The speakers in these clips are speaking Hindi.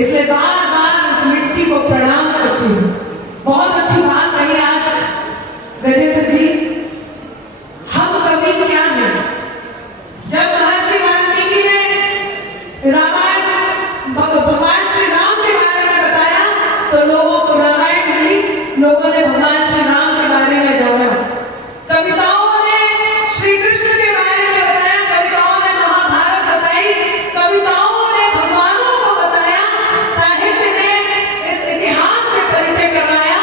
इसलिए बार बार इस मिट्टी को प्रणाम करती हूँ। बहुत अच्छी बात कही आज गजेंद्र जी। हम कवि क्या हैं? जब महर्षि वाल्मीकि ने रामायण भगवान श्री राम के बारे में बताया तो लोगों को रामायण मिली, लोगों ने भगवान श्री राम के बारे में जाना। कविताओं ने श्री कृष्ण के बारे में बताया, कविताओं ने महाभारत बताई, कविताओं ने भगवानों को बताया, साहित्य ने इस इतिहास से परिचय करवाया।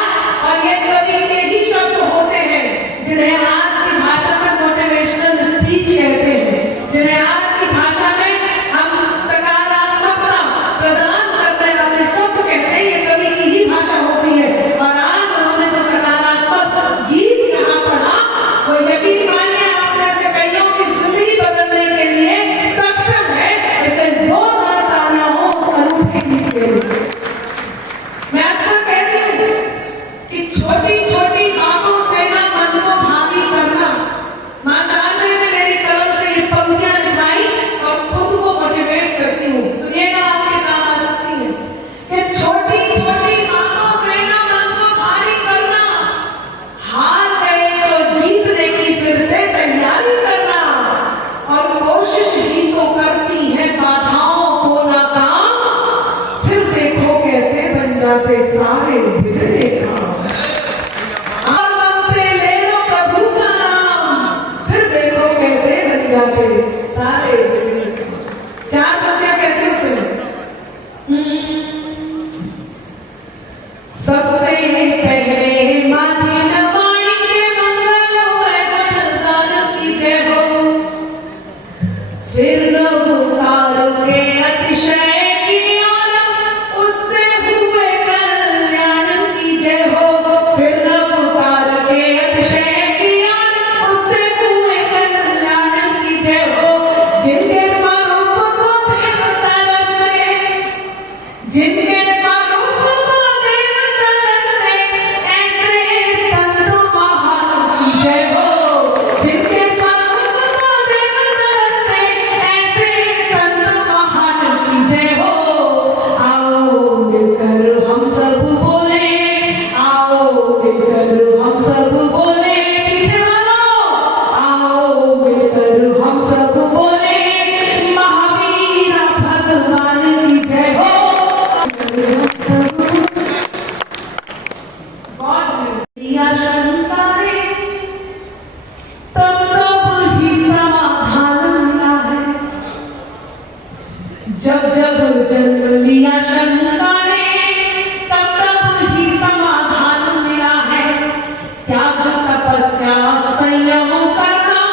और ये कवि के ही शब्द होते हैं जिन्हें आज की भाषा में मोटिवेशनल स्पीच कहते हैं, जिन्हें आज की भाषा में हम सकारात्मकता प्रदान करने वाले शब्द कहते हैं। ये कवि की ही भाषा होती है। और आज उन्होंने जो सकारात्मक गीत यहाँ पढ़ा, वो यकीन मानिए आप में से कईयों की जिंदगी बदलने के लिए सक्षम है। इसे जोरदार तालियां हो उस अनूठे गीत के लिए। मैं अक्सर कहती हूँ कि छोटी छोटी बातों से ना मन को भारी करना। मां शारदा ने मेरी कलम से ये पंक्तियां लिखवाई और खुद को मोटिवेट करती हूँ। सुनिएगा, आपके काम आ सकती है कि छोटी छोटी बातों से ना मन को भारी करना, हार गए तो जीतने की फिर से तैयारी करना, और कोशिश ही तो करती है बाधाओं को नाकाम, फिर देखो कैसे बन जाते सारे बिगड़े काम। और मन से ले लो प्रभु का नाम, फिर देखो कैसे बन जाते सारे बिगड़े काम। चार पंक्तियां कहती हूँ, सुनो। सबसे पहले माझी नवाणी के मंगलमय गुणगान की जय हो, फिर नवकार के अतिशय की और उससे हुए कल्याण की जय हो, फिर नवकार के अतिशय की और उससे हुए कल्याण की जय हो। जिनके स्वरूप को देव तरसते, जिनके स्वरूप को देव तरसते, ऐसे संत महान की जय हो। जिनके स्वरूप को देव तरसते, ऐसे संत महान की जय हो। आओ मिलकर हम सब बोले, आओ मिलकर हम सब बोले, पीछे वालों आओ मिलकर हम सब बोले, महावीर भगवान की जय हो। दिया शंकरे तब तब ही समाधान मिला है, जब जब जन्म लिया शंकर ने तब तब ही समाधान मिला है। त्याग तपस्या संयम करना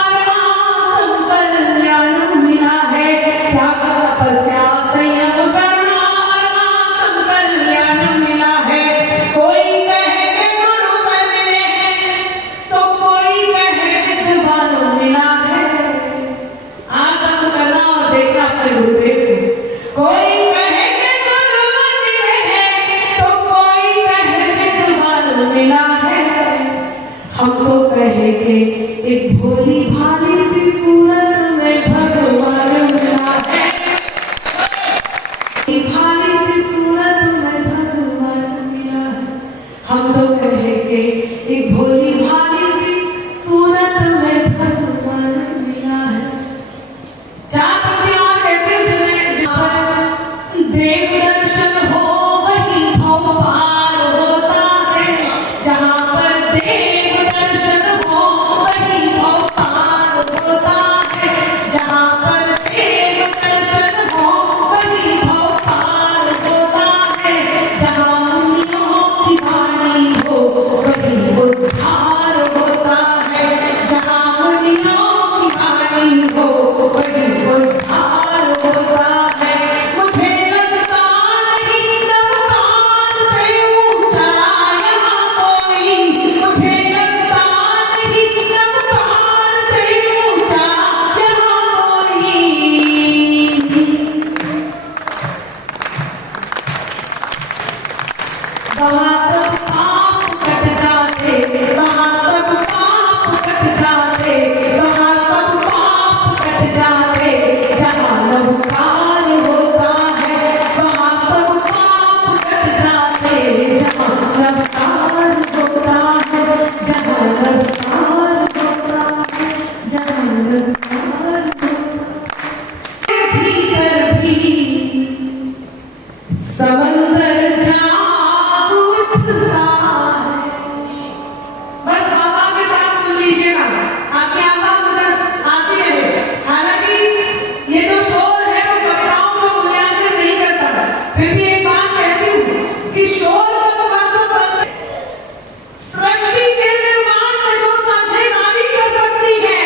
और आत्म कल्याण मिला है। त्याग तपस्या संयम करना और आत्म कल्याण मिला है। कोई कहे कि गुरु मिले हैं, तो कोई कहे विद्वान मिला है। आत्म करना और देखना अपने गुरुदेव को। कोई कहे कि गुरु मिले हैं, तो कोई कहे विद्वान मिला है। हम तो कहे कि एक भोली भाली सी सूरत में भगवान मिला है। भाली सी सूरत में भगवान मिला है। हम तो कहे कि एक भोली भाली सी सूरत में भगवान मिला है। चार पंक्तियां और कहते हैं, जिन्हें जहाँ देव दर्शन हो वही भव पार होता है। जहाँ पर देव दर्शन हो वही भव पार होता है। जहाँ पर देव दर्शन हो वही भव पार होता है। जहाँ मुनियों की वाणी हो वही उद्धार होता है। जहाँ मुनियों की वाणी हो वही उद्धार होता है। मुझे लगता समंदर जाग उठता है। बस बाबा के साथ सुन लीजिएगा, आपकी आवाज मुझे आती रहे। हालांकि ये जो शोर है वो कविताओं का मूल्यांकन नहीं करता, फिर भी एक बात कहती हूँ कि शोर का स्वास्थ्य सृष्टि के निर्माण में जो साझेदारी कर सकती है,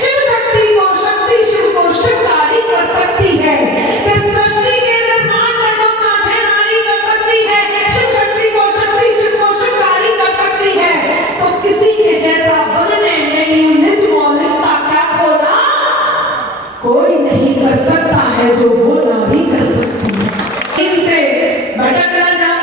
शिव शक्ति को शक्ति, शिव को शिवकारी कर सकती है। सृष्टि के निर्माण में जो साझेदारी कर सकती है, शिव शक्ति को शक्ति, शिव को शिवकारी कर सकती है, तो किसी के जैसा बनने नहीं निज मौलिकता क्या खोना कोई नहीं कर सकता है जो वो नारी कर सकती है। इनसे भटक न जाओ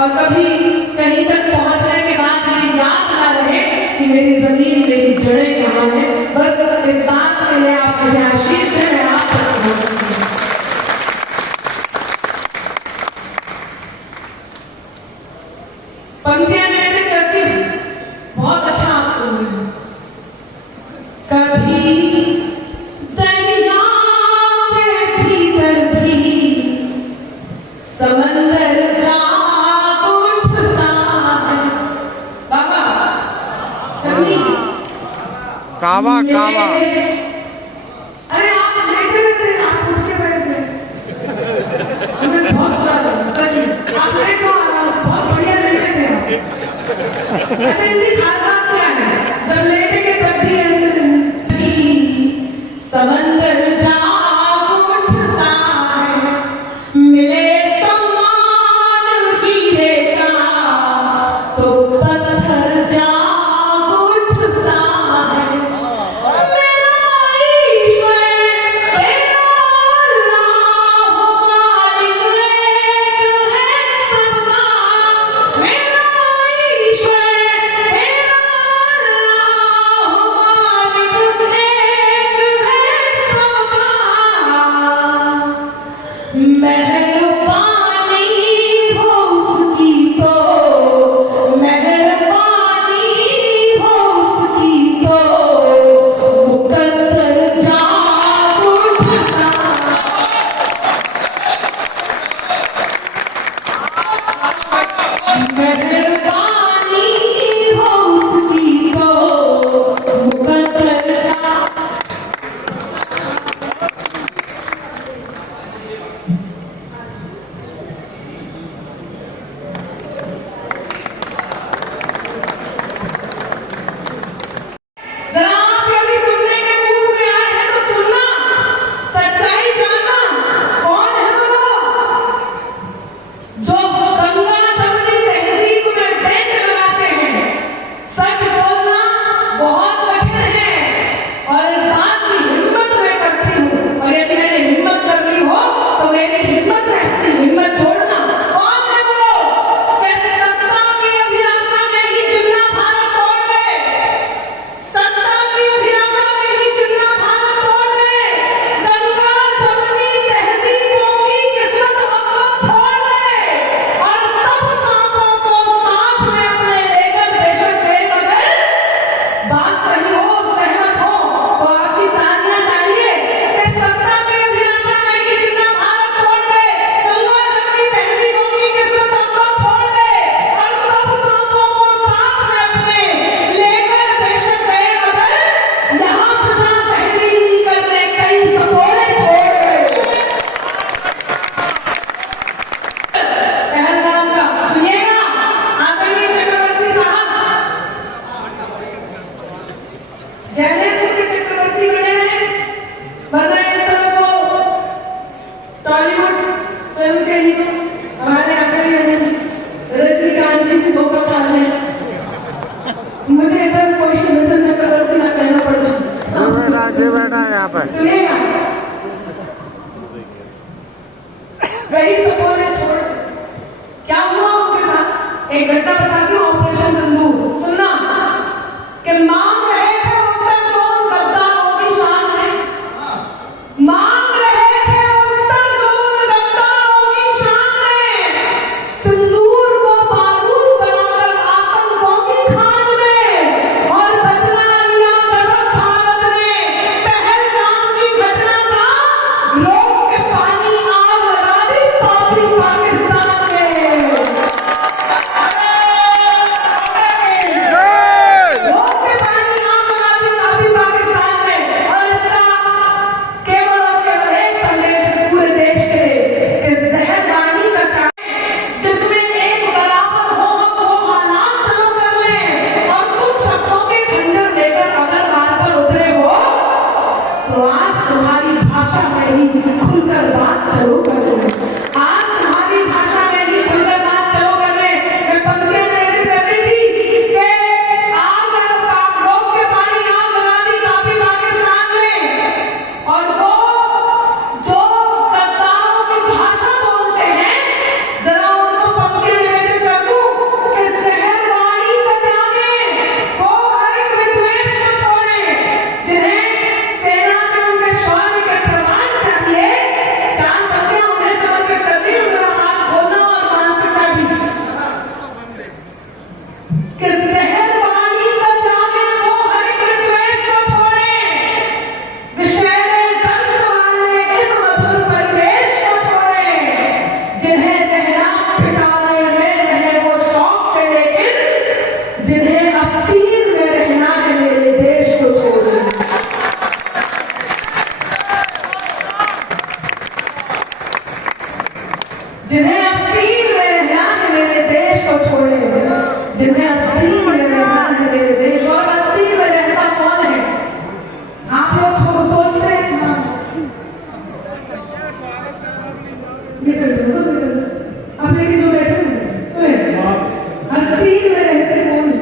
और कभी कहीं तक पहुंचने के बाद ये याद ना रहे कि मेरी जमीन, मेरी जड़ें कहाँ हैं। बस इस बात के लिए आप मुझे आशीष दें, मैं आप तक पहुंच सकती हूँ। पंक्तियां निवेदित करती हूँ, बहुत अच्छा आप सुन रहे हैं। कभी दरिया के भीतर भी समंदर जाग उठता है। बाबा कभी कावा कावा अरे आप लेटे रहते हैं, आप उठ के बैठ गए, हमें बहुत बुरा लगा सच में। आप लेटो आराम से, बहुत बढ़िया लेटे थे आप। अच्छा इनकी खास बात क्या है, जब लेटेंगे तब भी ऐसे नहीं। समंदर जाग उठता है, मिले सम्मान हीरे का तो पत्थर जाग उठता है। मेरा ईश्वर तेरा अल्लाह मालिक एक है सबका। मेरा ईश्वर तेरा अल्लाह मालिक एक है सबका। मेहरबानी हो उसकी तो, मेहरबानी हो उसकी तो मुकद्दर जाग उठता। मेहरबानी हो उसकी तो मुकद्दर जाग। जरा आप यदि सुनने के मूड में आए हैं तो सुनना, सच्चाई जानना। कौन है वो लोग जो गंगा जमुनी तहजीब में टेंट लगाते हैं? सच बोलना बहुत कठिन है और इस बात की हिम्मत मैं करती हूँ, और यदि मैंने हिम्मत कर ली हो तो मेरी हिम्मत रहती, हिम्मत छोड़ना। कौन है वो लोग कैसे सत्ता की अभिलाषा में ही जिन्ना भारत तोड़ गए, सत्ता की अभिलाषा में ही जिन्ना भारत तोड़ गए, गंगा जमुनी तहजीबों की किस्मत हम फोड़ गए और सब सांपों को साथ में अपने लेकर बेशक गए। मगर बात सही हो, सहमत हो तो आपकी तालियां चाहिए कि सत्ता की अभिलाषा में ही जिन्ना भारत तोड़ गए, गंगा जमुनी तहजीबों की किस्मत हम फोड़ गए और सब सांपों को साथ में अपने लेकर बेशक गए। मगर यहाँ फंसा सहरीली करने कई सपोरे छोड़ गए। पहलगाम का सुनिएगा, आदरणीय चक्रवर्ती साहब, जैसे के चक्रवर्ती बने हैं, वरना इस तरह को टॉलीवुड फिल्म के हीरो हमारे आदरणीय रजनीकांत जी भी धोखा खा जाए। मुझे इधर कोई मिथुन चक्रवर्ती ना कहना पड़ जाए। जो बेटा यहाँ पर सुनिएगा, कई सपोरे छोड़ क्या हुआ उनके साथ, एक घटना बताती हूँ। ऑपरेशन सिंदूर सुनना, कि मांग रहे थे उत्तर जो गद्दारों की शान है, मांग रहे थे उत्तर जो गद्दारों की शान है, सिंदूर को बारूद बनाकर आतंकों की खान में, और बदला लिया गजब भारत ने पहलगाम की घटना का, रोक के पानी आग लगा दी पापी पाकिस्तान। जिन्हें आस्तीन में रहना है मेरे देश को छोड़े, जिन्हें आस्तीन में रहना है मेरे देश। और आस्तीन में रहता कौन है? आप लोग सोचते हैं ना, निकल अब, लेकिन जो बैठे हैं आस्तीन में रहते कौन है?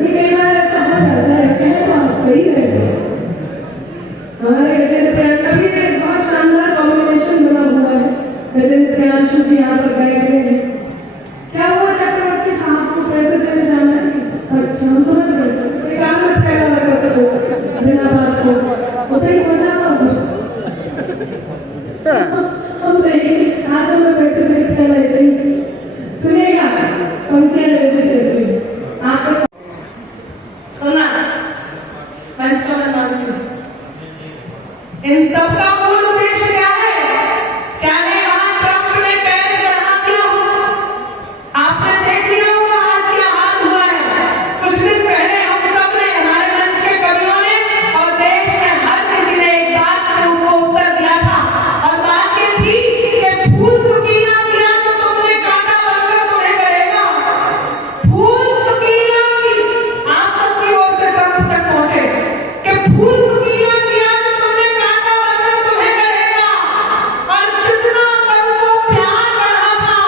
कई बार ऐसा हो जाता है, कहना आप सही रहेगा। हमारे गजेंद्र प्रयाण का भी एक बहुत शानदार कॉम्बिनेशन बना हुआ है। गजेंद्र प्रयाण जी यहाँ पर गए हैं, क्या हुआ चक्रवर्ती साहब को पैसे देने जाना है? अच्छा, हम समझ गए, एक आम में फैला लगा तो बिना बात को उतना ही पहुंचा हम देखिए आसन में बैठे बैठे रहते ही सुनेगा हम क्या रहते आपको सुना पंचकमल मांगी। इन सबका मूल उद्देश्य क्या है? चाहे वहां ट्रंप ने पैर बढ़ा दिया हो, आपने देख लिया होगा आज क्या हाल हुआ है। कुछ दिन पहले हम सब ने, हमारे मंच के कवियों ने और देश में हर किसी ने एक बात से उसको उत्तर दिया था, और बात ये थी कि फूल नुकीला किया तो तुमने कांटा बनकर तुम्हें करेगा। फूल नुकीला की आप सबकी ओर से ट्रंप तक पहुंचे कि फूल नुकीला किया तो तुमने कांटा बनकर तुम्हें करेगा। और जितना कल को प्यार बढ़ा था,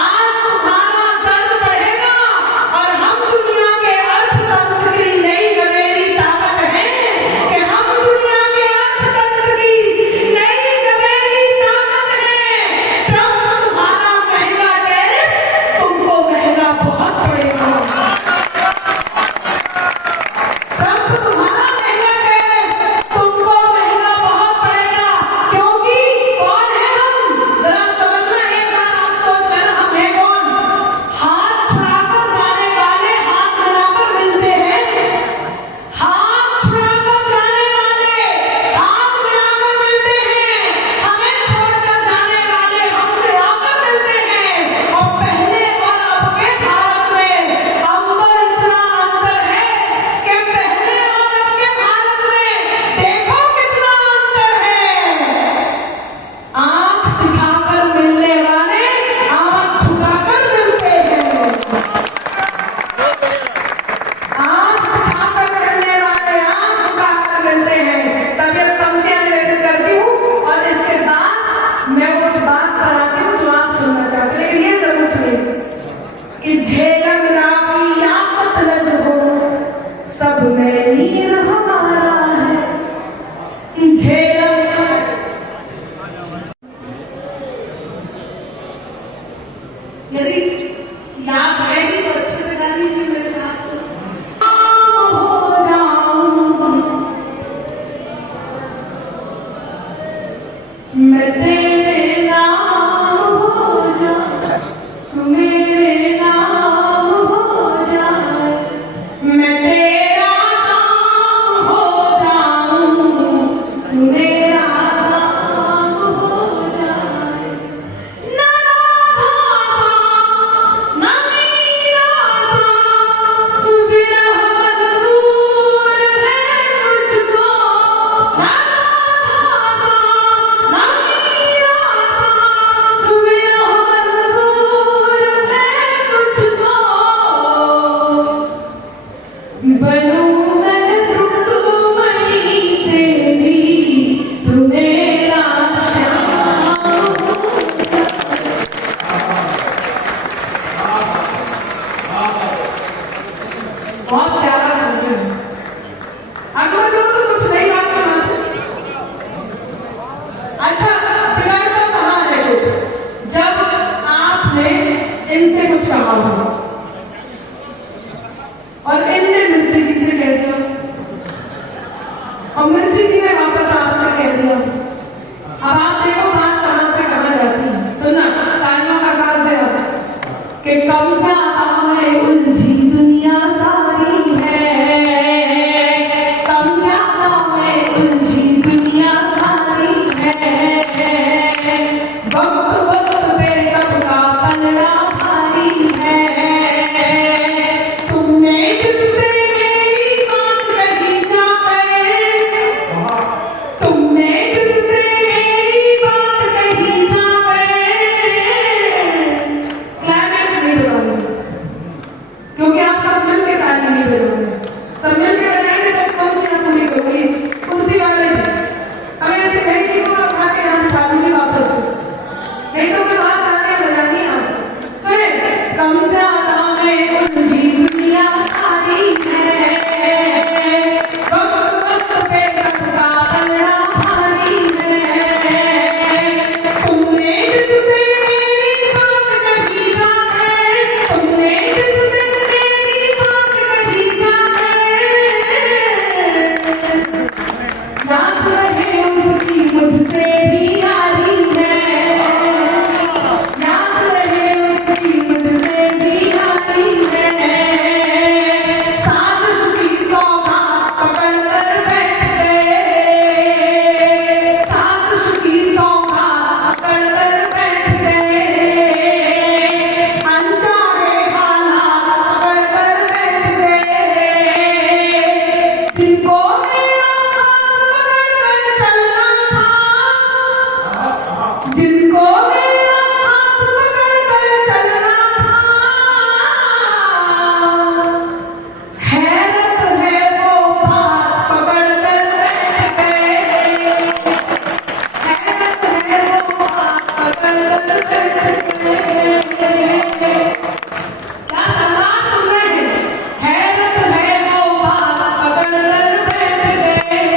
आज तुम्हारा दर्द बढ़ेगा। और हम दुनिया के अर्थतंत्र की नई नवेली ताकत है कि हम दुनिया के अर्थतंत्र की नई नवेली ताकत है। ट्रंप तुम्हारा महंगा टैरिफ तुमको महंगा बहुत पड़ेगा। ट्रंप तुम्हारा महंगा टैरिफ तुमको महंगा बहुत पड़ेगा। क्योंकि कौन है हम? जरा समझना, एक बार आप सोच लेना, हम है कौन? हाथ छुड़ाकर जाने वाले हाथ मिलाकर मिलते हैं। हाथ छुड़ाकर जाने वाले हाथ मिलाकर मिलते हैं। हमें छोड़कर जाने वाले हमसे आकर मिलते हैं। और पहले और अब के भारत में अंबर इतना अंतर है कि पहले और अब के भारत में देखो कितना अंतर है। आंख दिखाकर मिलने वाले आंख छुपाकर मिलते हैं। आंख दिखाकर मिलने वाले आंख छुपाकर मिलते हैं। तबियत पंक्तियां निवेदन करती हूँ और इसके बाद मैं उस बात पर आती हूँ जो आप सुनना चाहते हैं। लेकिन ये जरूर सुनिए कि झेलम रावी या सतलज हो, सब में नीर हमारा है। झेलम यदि याद आएगी तो अच्छे से गा लीजिए मेरे साथ। हो जाऊं मैं तेरे नाम हो जाऊं, तू मेरे नाम हो जाए। मैं तेरा नाम हो जाऊं, तू मेरा नाम हो जाए। ना राधा सा, ना मीरा सा, विरह मंजूर है मुझको। ना राधा सा, ना मीरा सा, विरह मंजूर है मुझको। बनूं मैं रुक्मणी तेरी, तू मेरा श्याम। बहुत प्यारा सुनते हैं। अगर तो कुछ नई बात सुनाते। अच्छा, बिगड़ता कहाँ है कुछ? जब आपने इनसे कुछ कहा हो और इनने मिर्ची जी से कह दिया और मिर्ची जी ने वापस आपसे कह दिया। अब आप देखो बात कहां से कहां जाती है। सुना, तालियों का साथ दे कि कब्जा में उलझी दुनिया सारी है। दुनिया सारी है, वक्त वक्त पे सबका पलड़ा भारी है। तुमने जिससे मेरी बात कही जाकर, तुमने जिससे मेरी बात कही जाकर, याद रहे उसकी मुझसे भी यारी है, याद रहे उसकी मुझसे भी यारी है। साजिश की सौगात पकड़ कर बैठ गए, साजिश की सौगात पकड़ कर बैठ गए, अनजाने हालात पकड़ कर बैठ गए। जिनको मेरा हाथ पकड़ कर चलना था, जिनको मेरा हाथ पकड़ कर चलना था, हैरत है वो हाथ पकड़ कर बैठ गए, हैरत है वो हाथ पकड़ कर बैठ गए। क्या शाबाश सुन रहे हैं? हैरत है वो बात पकड़ कर बैठ गए।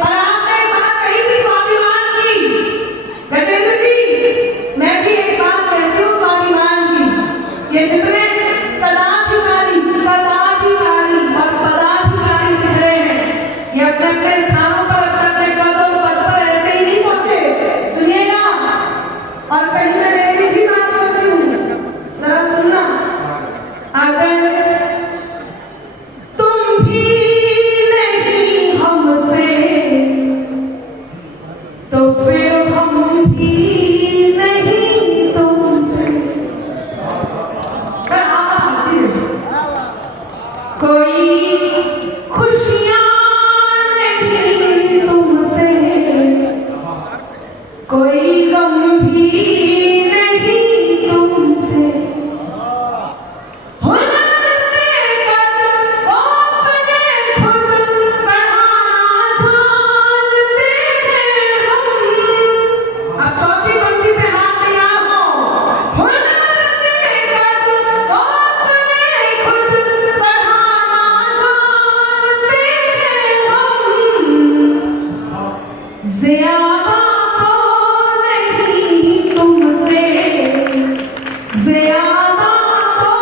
और आपने एक बात कही थी स्वाभिमान की, गजेंद्र जी, मैं भी एक बात कहती हूँ स्वाभिमान की। ये जितने पदाधिकारी और पदाधिकारी दिख रहे हैं, ये अपने अपने स्थानों पर, अपने अपने पद पर ऐसे ही नहीं पहुंचे। सुनिएगा, और कहीं मैं मेरी भी बात करती हूँ, जरा सुनना। अगर तुम भी नहीं हमसे, तो फिर हम भी नहीं तुमसे। पर आप भागती रहो। कोई खुशियां नहीं तुमसे, कोई गम भी नहीं तुमसे। हुनर से कद वो अपने खुद बढ़ाना जानते हैं हम। अब चौथी पंक्ति पे हाथ तैयार हो। हुनर से कद वो अपने खुद बढ़ाना जानते हैं हम। ज़्यादा तो नहीं तुमसे, ज़्यादा तो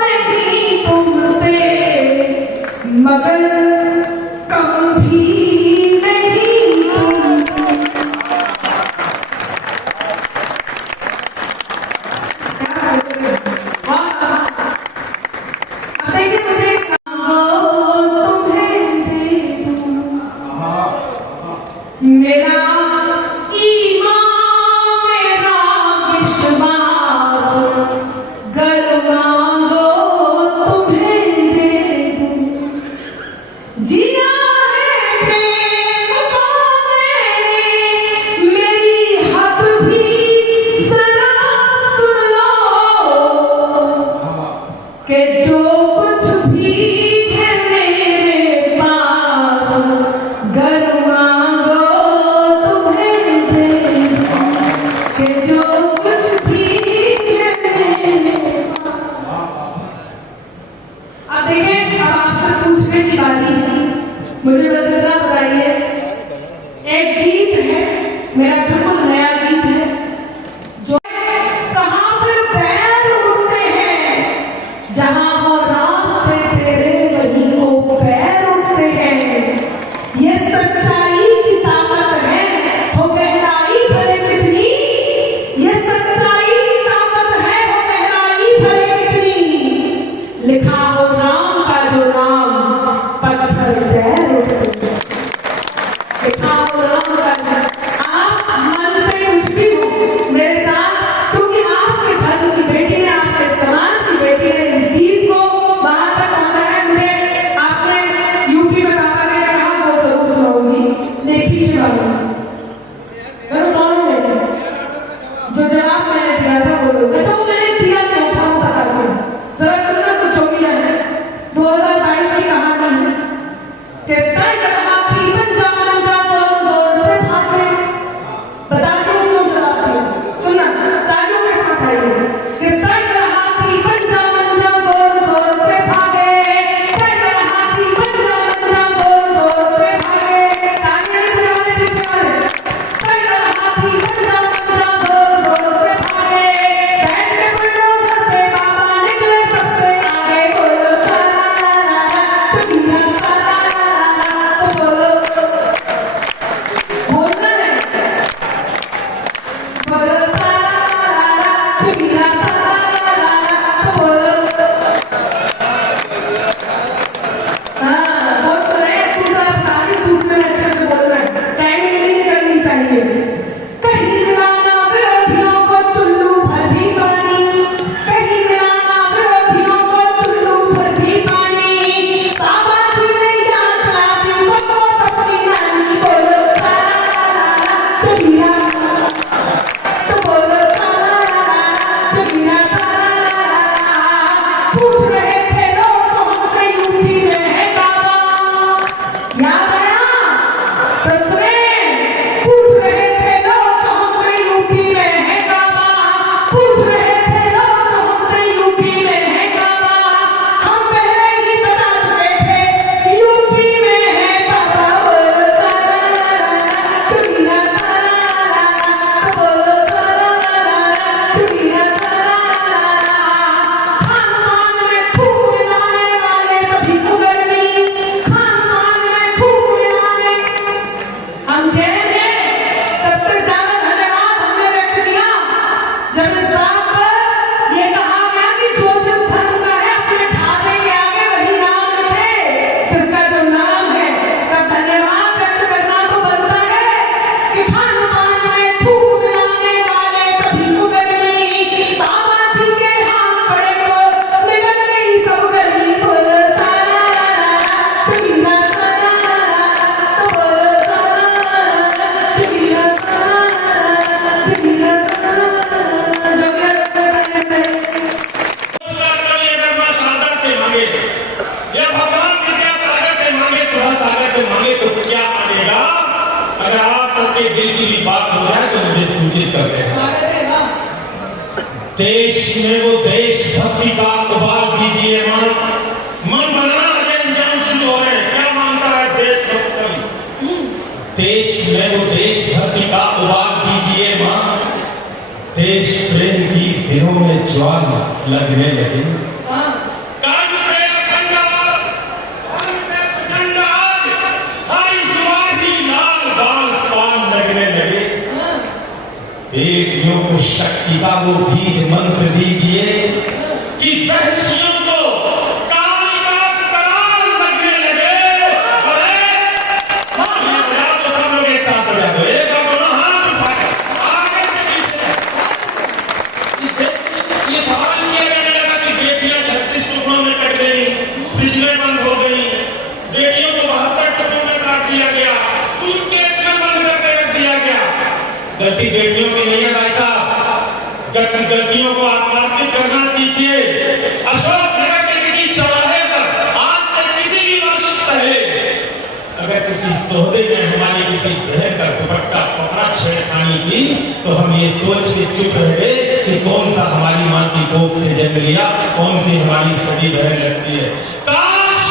नहीं तुमसे, मगर कम भी नहीं तुमसे। क्या सोच रहे हो? वाह! अब देखिए, मुझे तुम्हें दे दूं मेरा ईमान, मेरा विश्वास, गर मांगो तुम्हें दे दूं। जिया है प्रेम को मैंने, मेरी हद भी जरा सुन लो, कि जो कुछ भी है मेरे पास, गर मांगो तुम्हें दे दूं, कि जो कुछ भी है मेरे पास। अब देखिए, अब आपसे पूछने की बारी है। मुझे बस इतना बताइए, एक गीत है, मेरा बिल्कुल नया गीत है, जो कहाँ फिर पैर उठते हैं, जहाँ हो रास्ते तेरे वहीं को पैर उठते हैं। ये सच्चाई की ताकत है, हो गहराई भले कितनी, ये सच्चाई की ताकत है, हो गहराई भले कितनी। लिखा हो राम का जो नाम, पत्थर पैर उठते हैं। लिखा हो राम का नाम। आप मन से कुछ भी हो मेरे साथ, क्योंकि आपके धर्म की बेटी है, आपके समाज की बेटी है, इस गीत को बाहर तक पहुंचाया। मुझे आपने यूपी में पापा ने कहा वो जरूर सुनाऊंगी, लेकिन पीछे वाला कौन है जो जवाब मैंने दिया था वो जरूर। अच्छा, वो मैंने दिया क्यों था वो बता दो जरा। सुनना, कुछ जो भी है 2022 की कहानी है कि साइकिल हाथी पंजा पंजा जोर जोर से भागे। बता दो क्यों जवाब दिया। सुनना, तालियों के साथ आइए कि साइकिल हाथी पंजा पंजा जोर जोर या भगवान विद्या सागर से मांगे, सुधा सागर से मांगे तो क्या मांगेगा? अगर आप सबके दिल की भी बात हो जाए तो मुझे सूचित कर देना। देश में वो देशभक्ति का उबाल दीजिए मां। मन बनाना अजय अंजाम शुरू हो रहे हैं। क्या मांगता है देशभक्ति? देश में वो देशभक्ति का उबाल दीजिए मां। देश प्रेम की दिलों में ज्वार लगने लगे। कर्म से अखंड आज, धर्म से प्रचंड आज, हर जुआ ही लाल बाल पाल लगने लगे। बेटियों को शक्ति का वो बीज मंत्र दीजिए कि वहशियों को काली का कराल लगने लगे। अरे ये बजा तो सब लोग एक साथ बजा दो। एक बार दोनों हाथ उठाकर आगे से पीछे। इस देश में ये सवाल किया जाने लगा कि बेटियां 36 टुकड़ों में कट गई, फ्रिजमें बंद हो गई, बेटियों को 72 टुकड़ों में काट दिया गया, सूटकेस में बंद करके रख दिया गया। गलती बेटियों की नहीं है भाई साहब। गलतियों को आत्मसात करना सीखिए। अशोक नगर के किसी चौराहे पर आज से किसी भी वर्ष पहले अगर किसी सोहदे में हमारी किसी बहन का दुपट्टा पकड़ा छेड़खानी की तो हम ये सोच के चुप रह गए कि कौन सा हमारी मां की कोख से जन्म लिया, कौन सी हमारी सगी बहन लगती है। काश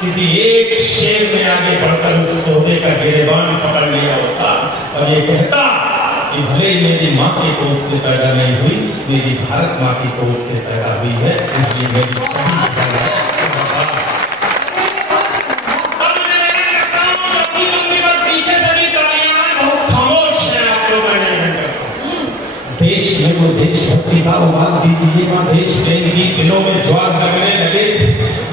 किसी एक शेर में आगे बढ़कर उस सोहदे का गिरेबान पकड़ लिया होता और ये कहता कि भले ही मेरी मां की कोख से पैदा नहीं हुई, मेरी भारत मां की कोख से पैदा हुई है, इसलिए मेरी सही पीछे से भी तालियां बहुत खामोश है। आप लोग देश में वो देशभक्ति का उबाल दीजिए मां। देश प्रेम की दिलों में ज्वार लगने लगे।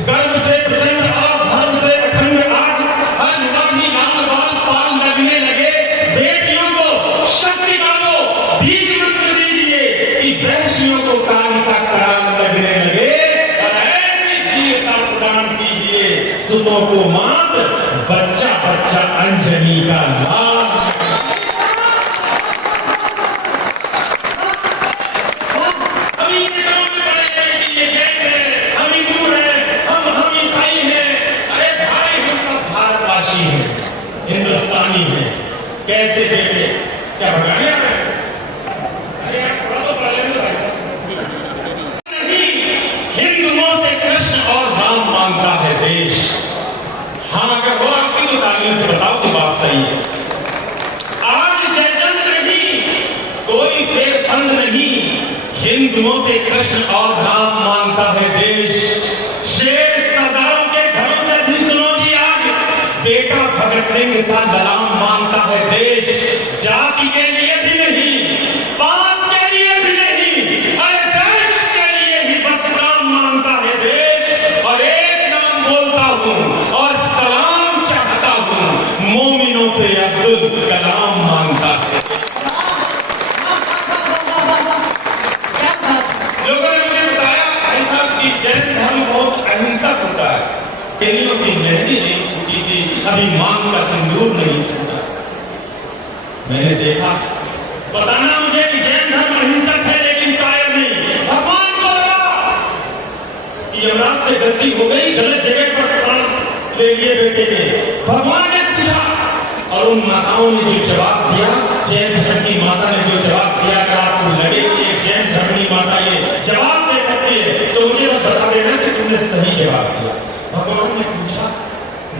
गर्व से प्रचंड और धर्म से अखंड आज, हर युवानी लाल बाल पाल लगने लगे। बेटियों को शक्ति का वो बीज मंत्र दीजिए कि वहशियों को काली का कराल लगने लगे। और ऐसी वीरता प्रदान कीजिए सुतों को मात, बच्चा बच्चा अंजनी का लाल। हिंदुस्तानी है। कैसे बेटे क्या भगाने आ रहे हैं? अरे यार थोड़ा तो पढ़ा लेंगे भाई साहब। नहीं, हिंदुओं से कृष्ण और राम मांगता है देश। हाँ अगर वो आपकी तो तालीम से बताओ कि बात सही है। आज जयचंद्र नहीं, कोई शेरफंद नहीं, हिंदुओं से कृष्ण और राम मांगता है देश। शेर सरदारों के घरों से भी सुनोगी आज, बेटा भगत सिंह का गुलाम मांगता है देश। जाति के लिए भी नहीं, पाप के लिए भी नहीं, अरे देश के लिए ही बस नाम मांगता है देश। और एक नाम बोलता हूं और सलाम चाहता हूं, मोमिनों से अब्दुल कलाम मांगता है। लोगों ने मुझे बताया भाई साहब कि जैन धर्म बहुत अहिंसक होता है। केलियों की मेहंदी नहीं छूटी थी, अभी मांग का सिंदूर नहीं छूटा। मैंने देखा, बताना मुझे कि जैन धर्म अहिंसक है लेकिन कायर नहीं। भगवान को लगा कि यमराज से गलती हो गई, गलत जगह पर प्राण ले लिए बेटे ने। भगवान ने पूछा और उन माताओं ने जो जवाब दिया, जैन धर्म की माता ने जो जवाब दिया, अगर आपको लगे कि एक जैन धर्मी माता ये जवाब दे सकती है तो मुझे बस बता देना कि तुमने सही जवाब दिया। भगवान ने पूछा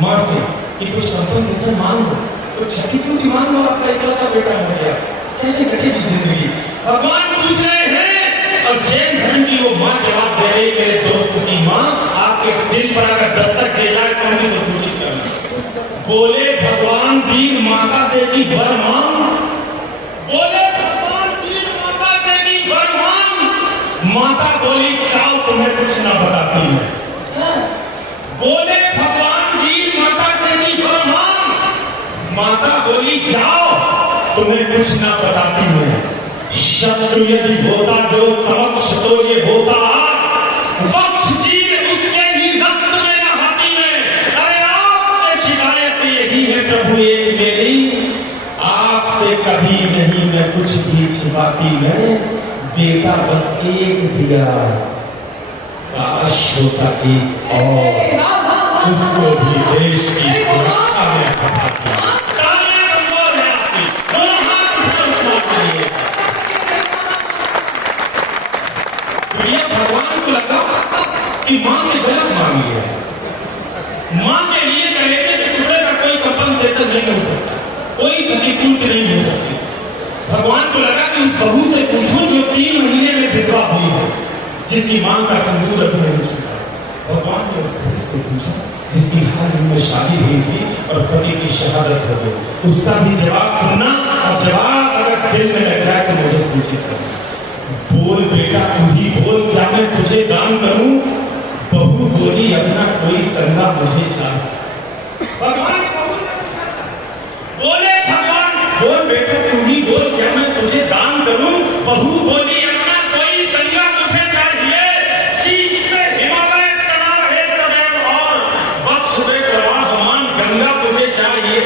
मां से कि कुछ कंपनसेशन मांगो, तो क्षतिपूर्ति मांगो, आपका इकलौता बेटा हो गया, कैसे कटेगी जिंदगी? भगवान पूछ रहे हैं और जैन धर्म की वो मां जवाब दे रही, मेरे दोस्त की मां आपके दिल पर अगर दस्तक दे जाए तो हमें तो सूचित करना। बोले भगवान वीर माता से की वर मांग, बोले भगवान वीर माता से की वर मांग। माता बोली चाओ तुम्हें कुछ ना बताती मैं। बोले भगवान वीर माता से की वर मांग। माता बोली जाओ तुम्हें कुछ ना बताती मैं। शत्रु यदि होता जो समक्ष तो ये होता वक्ष जीव उसके ही रक्त में नहाती मैं। अरे आपसे शिकायत यही है प्रभु एक मेरी, आपसे कभी नहीं मैं कुछ भी छिपाती मैं, बेटा बस एक दिया। काश होता एक और, उसको भी देश की सुरक्षा में खपा दिया। तालियां कमजोर है आपकी, दोनों हाथ उठाओ उस बात के लिए। प्रिय भगवान को लगा कि मां से गलत मांग लिया, मां के लिए कलेजे के टुकड़े का कोई कंपनसेशन नहीं हो सकता, कोई क्षतिपूर्ति नहीं हो सकती। भगवान को लगा कि उस बहू से पूछो जो 3 महीने में विधवा हुई है, जिसकी मां का सिंदूर अभी नहीं छूटा। भगवान ने उस बहू से पूछा जिसकी हाल ही में शादी हुई थी और पति की शहादत हो गई, उसका भी जवाब सुनना, और जवाब अगर दिल में लग जाए तो मुझे सूचित करना। बोल बेटा तू ही बोल, क्या मैं तुझे दान करूं? बहू बोली अपना कोई तंगा मुझे चाहिए। भगवान बोले, भगवान बोल बेटा तू ही बोल, क्या मैं तुझे दान करूं? बहू बोली अपना कोई तंगा मुझे चाहिए। शीश पे हिमालय तना रहे सदैव और वक्ष में प्रवाहमान गंगा मुझे चाहिए।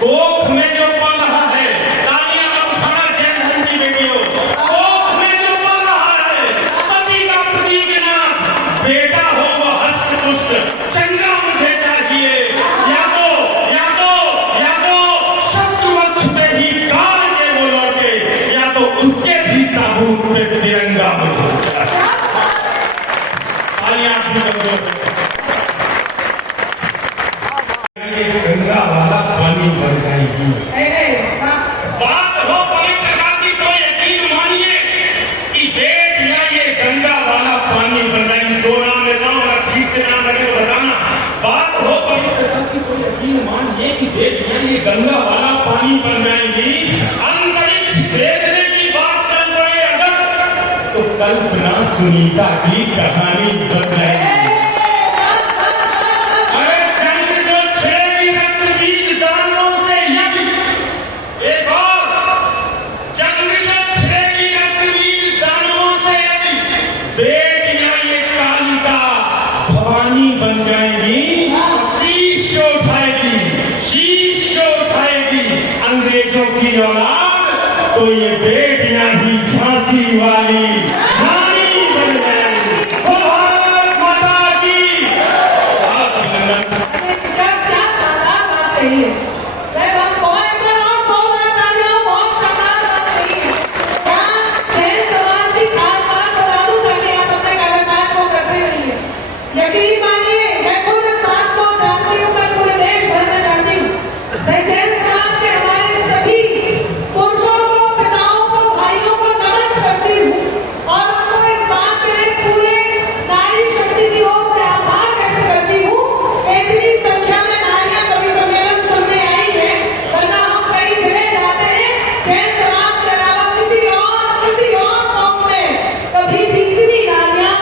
कोख में जो पल रहा है, तालियां का उठाना जय धर्म की बेटियों, कोख में जो पल रहा है, पति का प्रतीक नाम बेटा हो वो हस्त पुष्ट, चंगा मुझे चाहिए। या तो शत्रु वक्ष में ही काल के वो लौटे, या तो उसके भी ताबूत पे तिरंगा मुझे चाहिए। तालियां भी कमजोर, गंगा वाला पानी बन जाएगी। बात हो पवित्र गांधी तो यकीन मानिए कि बेटियां ये गंगा वाला पानी बन जाएंगी। 2 नाम लेता हूं, अगर ठीक से नाम लगे तो बताना। बात हो पवित्र गांधी तो यकीन मानिए कि बेटियां ये गंगा वाला पानी बन जाएंगी। अंतरिक्ष देखने की बात चल रही अगर, तो कल्पना सुनीता की कहानी बन जाएगी। बन जाएगी, शीश उठाएगी अंग्रेजों की औलाद, तो ये बेटियां ही झांसी वाली रानी बन जाएंगी। भारत माता की। क्या शानदार बात कही है। यकीन मानिए मैं खुद इस बात को जानती हूँ, मैं पूरे देश भर में जानती हूँ। मैं जैन समाज के हमारे सभी पुरुषों को, पिताओं को, भाइयों को नमन करती हूँ और उनको इस बात के लिए पूरे नारी शक्ति की ओर से आभार व्यक्त करती हूँ। इतनी संख्या में नारियां कवि सम्मेलन सुनने आई है, वरना हम कई जगह जाते हैं, जैन समाज के अलावा किसी और कौम में कभी भी इतनी नारियां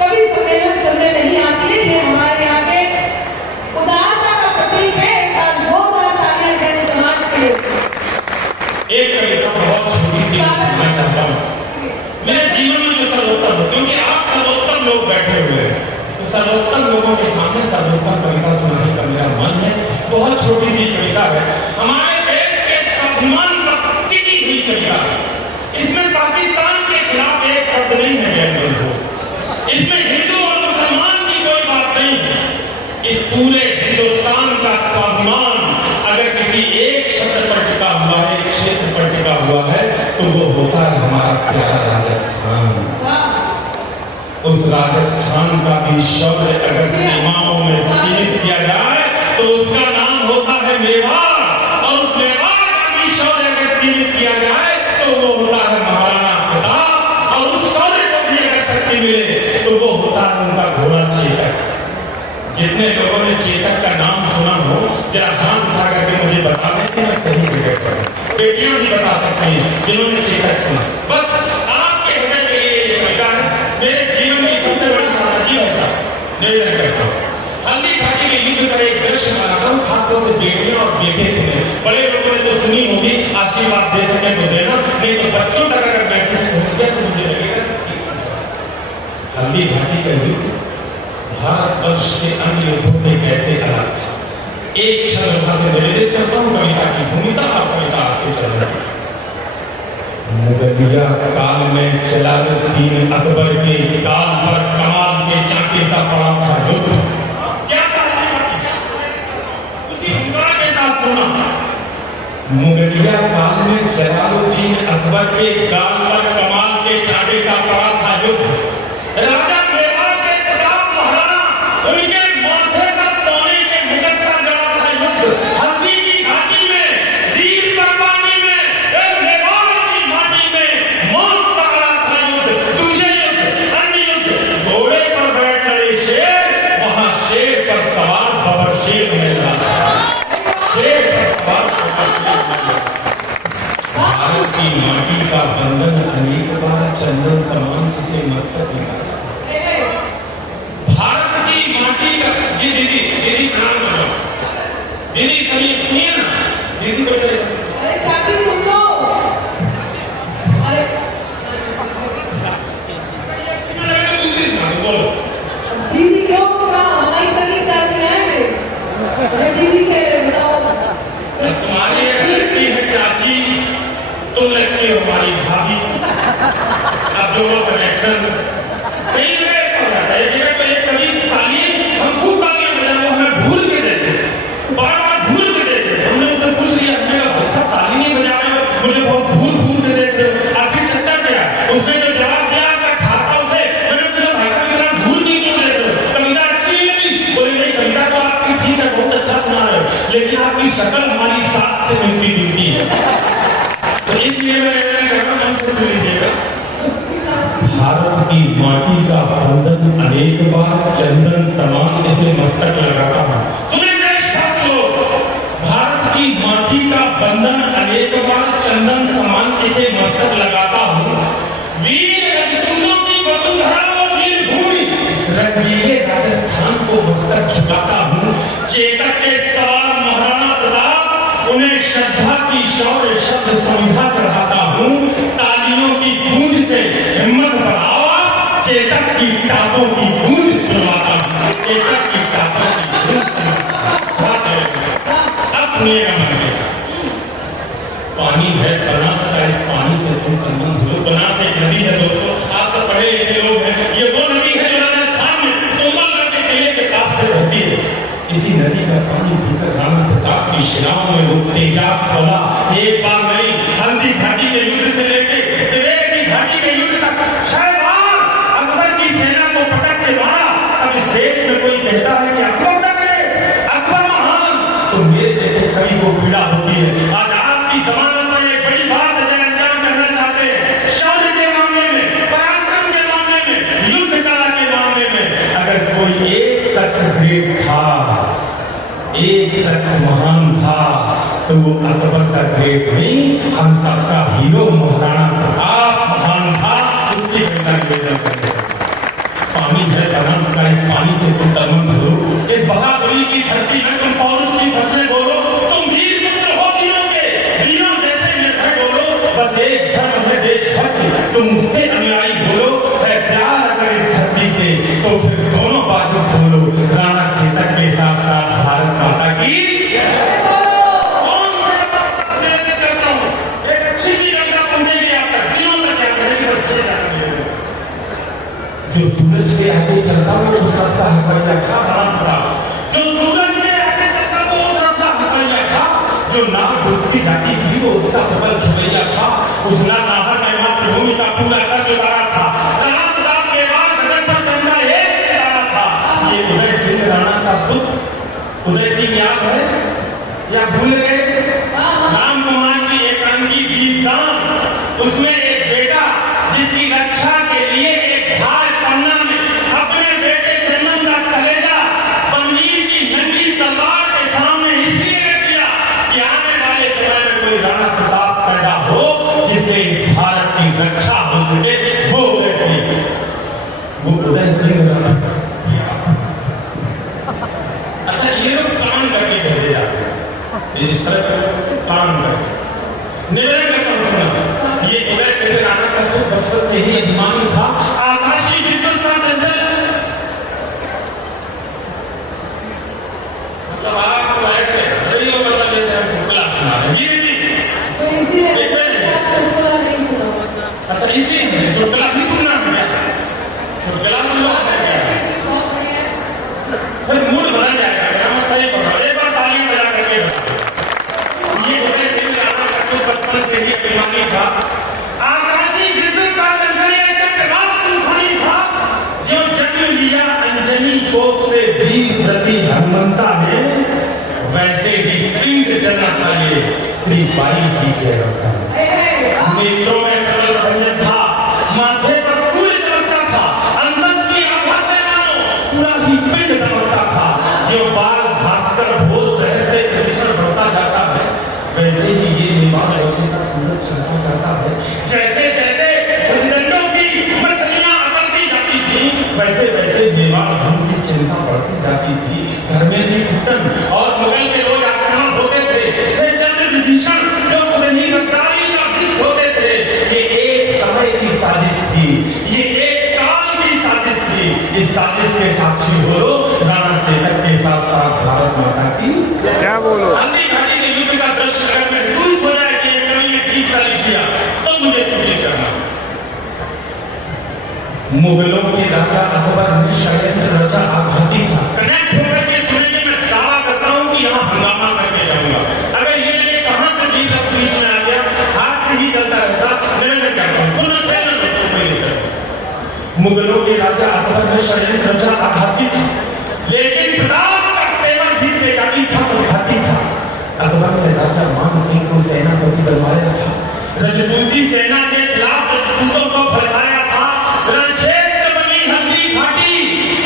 कभी सम्मेलन सुनने नहीं आती है। ये हमारे यहाँ के उदारता का प्रतीक है। जोरदार तालियां जैन समाज के लिए। एक कविता बहुत छोटी सी सुनाना चाहता हूँ। मेरे जीवन में जो सर्वोत्तम हो, क्योंकि आप सर्वोत्तम लोग बैठे हुए हैं, तो सर्वोत्तम लोगों के सामने सर्वोत्तम कविता सुनाने का मेरा मन है। बहुत छोटी सी कविता है, हमारे देश के स्वाभिमान पर टिकी हुई कविता है। इसमें पाकिस्तान के खिलाफ एक शब्द नहीं है जैन को, इसमें हिंदू और मुसलमान की कोई बात नहीं है। इस पूरे हिंदुस्तान का स्वाभिमान अगर किसी एक क्षेत्र पर टिका हुआ है, एक क्षेत्र पर टिका हुआ है, तो वो होता है हमारा प्यारा राजस्थान। उस राजस्थान का भी शब्द अगर सीमाओं में सीमित किया जाए तो उसका नाम होता है मेवाड़, और उस मेवाड़ का भी शब्द अगर सीमित किया जाए तो वो होता है महाराणा प्रताप, और उस शौर्य को भी अगर शक्ति मिले तो वो होता है उनका घोड़ा चेतक। जितने लोगों ने चेतक का नाम सुना हो, जरा हाथ उठा करके मुझे बता दें कि मैं सही जगह पर हूं। बेटियां भी बता सकती हैं जिन्होंने चेतक सुना। बस आपके हृदय के लिए ये कविता है। मेरे जीवन की सबसे बड़ी साथी है साहब, निवेदन करता हूँ। हल्दी घाटी के युद्ध का एक दृश्य बनाता हूँ, खासतौर से बेटियां और बेटे सुने। बड़े लोगों ने तो सुनी होगी, आशीर्वाद दे सके तो देना, नहीं तो बच्चों तक अगर मैसेज पहुंच गया तो मुझे लगेगा ठीक। हल्दी घाटी का युद्ध भारतवर्ष के अन्य युद्धों से कैसे अलग था, एक क्षण से निवेदित करता हूं कविता की भूमिका और कविता आपके चरण। मुगलिया काल में जलालुद्दीन अकबर के काल पर कमाल के चाटे सा पड़ा था युद्ध। क्या था उसी उमरा के साथ सुना। मुगलिया काल में जलालुद्दीन अकबर के गाल पर कमाल के चाटे सा पड़ा था युद्ध। राजा मेवाड़ के प्रताप महाराणा उनके माथे पर सोने के मुकुट सा जड़ा था युद्ध। हल्दी की घाटी में, रील परवानी में, मेवाड़ की माटी में मौत पकड़ा था युद्ध। तुझे युद्ध, अन्य युद्ध, घोड़े पर बैठ रहे शेर, वहां शेर पर सवार बबर शेर मिल रहा था। शेर पर सवार बबर शेर मिल रहा था। भारत की माटी का बंधन अनेक बार चंदन समान किसे मस्तक लगा। भारत की माटी का जी दीदी दीदी प्रणाम करो। दीदी सभी सुनिए ना, दीदी को अरे चाची सुन लो। अरे अच्छी में लगे तो दूसरी सुना दो, बोलो। दीदी क्यों होगा? हमारी सभी चाची हैं मेरे। अरे दीदी कह रहे बताओ। तुम्हारी अगर लगती है चाची, तुम लगती हो हमारी भाभी। अब जोड़ो कनेक्शन। कई जगह ऐसा हो जाता है, एक जगह तो एक कभी ताली हम खूब तालियां बजाए, वो हमें भूल के देते, बार बार भूल के देते। हमने उससे पूछ लिया, हमने कहा भाई साहब ताली नहीं बजा रहे हो, मुझे बहुत भूल के देते हो, आखिर चक्कर क्या? उसने जो जवाब दिया मैं खाता उठे, मैंने पूछा भाई साहब इतना भूल क्यों देते हो? कविता अच्छी नहीं लगी? बोले नहीं, कविता तो आपकी ठीक है, बहुत अच्छा सुना रहे हो, लेकिन आपकी शक्ल हमारी सास से मिलती जुलती है, तो इसलिए मैं मन से सुन लीजिएगा। भारत की माटी का बंधन अनेक बार चंदन समान इसे मस्तक लगाता हूं। सुने गए शब्द लोग, भारत की माटी का बंधन अनेक बार चंदन समान इसे मस्तक लगाता हूं। वीर रजपूतों की वसुंधरा वो वीर भूमि, रंगीले राजस्थान को मस्तक झुकाता हूं। चेतक के सवार महाराणा प्रताप, उन्हें श्रद्धा की शौर्य शब्द संध्या चढ़ाता हूं। तालियों की गूंज से हिम्मत बढ़ाओ, चेतक की टापों की गूंज सुनवाता हूं। चेतक की टापों की गूंज सुनवाता हूं। अब सुनिएगा मन के साथ। पानी है बनास का, इस पानी से तुम संबंध लो। बनास एक नदी है दोस्तों, आप तो पढ़े लिखे लोग हैं। ये वो नदी है जो राजस्थान में कोमलगढ़ के किले के पास से बहती है। इसी नदी का पानी पीकर राणा प्रताप की शिलाओं में वो तेजाब खोला। एक बार नहीं, हल्दी घाटी के युद्ध से लेके तिरेक की घाटी के युद्ध तक 6 बार अकबर की सेना को पटक के मारा। अब इस देश में कोई कहता है कि अकबर टकरे, अकबर महान, तो मेरे जैसे कवि को पीड़ा होती है। आज आपकी जमानत में एक बड़ी बात अजय अंजाम करना चाहते हैं, शौर्य के मामले में, पराक्रम के मामले में, युद्ध कला के मामले में। अगर कोई एक शख्स ग्रेट था, एक शख्स महान था, तो वो अकबर का ग्रेट नहीं, हम सबका हीरो महाराणा प्रताप महान था। उसकी घटना निवेदन करते हैं। पानी है बनास का, इस पानी से तुम तमन भरो। इस बहादुरी की धरती में तुम पौरुष की फसलें बोलो। तुम वीर पुत्र हो वीरों के, वीरों जैसे निर्भय बोलो। बस एक धर्म है देशभक्त, तुम उसके अनुयायी बोलो। है प्यार अगर इस धरती से, तो फिर दोनों बाजू बोलो। राणा चेतक के साथ साथ भारत माता की करता हूं। एक अच्छी सी कविता पहुंचेगी आप तक, दिनों तक याद रहेगी, बच्चे जानेंगे। जो सूरज के आगे चलता वो सबका हकैया था राम था। जो सूरज के आगे चलता वो सबका हकैया था। जो नाव डूबती जाती थी वो उसका प्रबल खिलैया था। उसना नाहर में मातृभूमि का पूरा कर्ज उतारा था। राणा प्रताप के बाद गगन पर चंद्रमा एक सितारा था। ये उदय सिंह राणा का सुख, उदय सिंह याद है या भूल गए? राम कुमार की एकांकी गीत गान, उसमें एक बेटा जिसकी रक्षा के लिए एक भाई पन्ना में अपने बेटे चंदन का कलेजा बनवीर की नंगी तलवार के सामने इसलिए रख दिया कि आने वाले समय में कोई राणा प्रताप पैदा हो जिससे इस भारत की रक्षा हो सके। वो उदय सिंह राणा। अच्छा, ये लोग काम करके भेजे जाते हैं, इस तरह काम करके निवेदन करता हूं। ये उदय सिंह राणा का सुख बचपन से ही दिमागी था। आकाशी बिल्कुल चंचल, मतलब आप ऐसे शरीरों का लेते हैं चुटकुला सुना रहे जी जी। अच्छा, इसलिए चुटकुला ही सुनना है, चुटकुला सुनो। फिर मूड बदल जाएगा। मेरा मत सही पकड़ो, एक बार तालियां बजा करके बताओ। ये उदय सिंह राणा का जो बचपन से ही अभिमानी था, आकाशी विद्युत का चंचल चक्रवात तूफानी था, जो जन्म लिया अंजनी कोप से वीर प्रति हनुमंता ने, वैसे ही सिंह जन्म था ये श्री बाई जी जयवंता। नेत्रों में कमल रंजन था, माथे पर फूल चमकता था, अंदर की आभा से मानो पूरा ही पिंड दमकता था। जो बाल भास्कर भोर रहते प्रतिक्षण बढ़ता जाता है, वैसे ही ये निर्माण होते का सूरज चलता जाता है। जैसे जैसे प्रेसिडेंटों की मछलियां अकलती जाती थी, वैसे वैसे निर्माण धन की चिंता बढ़ती जाती थी। घर में भी घुटन और मुगल के रोज आक्रमण होते थे। चंद्र विभीषण जो नहीं गद्दारी का विष होते थे। ये एक समय की साजिश थी, ये एक काल की साजिश थी। इस साजिश के साक्षी हो राणा चेतक के साथ साथ भारत माता की। क्या बोलो? हल्दी घाटी के युद्ध का दृश्य अगर महसूस हो जाए कि ये कवि ने ठीक सा लिख दिया, तो मुझे सूचित करना। मुगलों के राजा अकबर ने षड्यंत्र रचा आघाती था। कनेक्ट होकर के सुनेंगे, मैं दावा करता हूं कि यहाँ हंगामा करके जाऊंगा। अगर ये लगे कहां से भी दस बीच में आ गया, हाथ से ही चलता रहता, मैं कहता हूं सुनो खेलना बच्चों में लेकर। मुगलों के राजा अकबर ने षड्यंत्र रचा आघाती था, लेकिन प्रताप का तेवर भी बेगानी था, उद्घाती था। अकबर ने राजा मान सिंह को सेनापति बनवाया था, रजपूती सेना के खिलाफ रजपूतों को भड़काया था। रणक्षेत्र बनी हल्दी घाटी,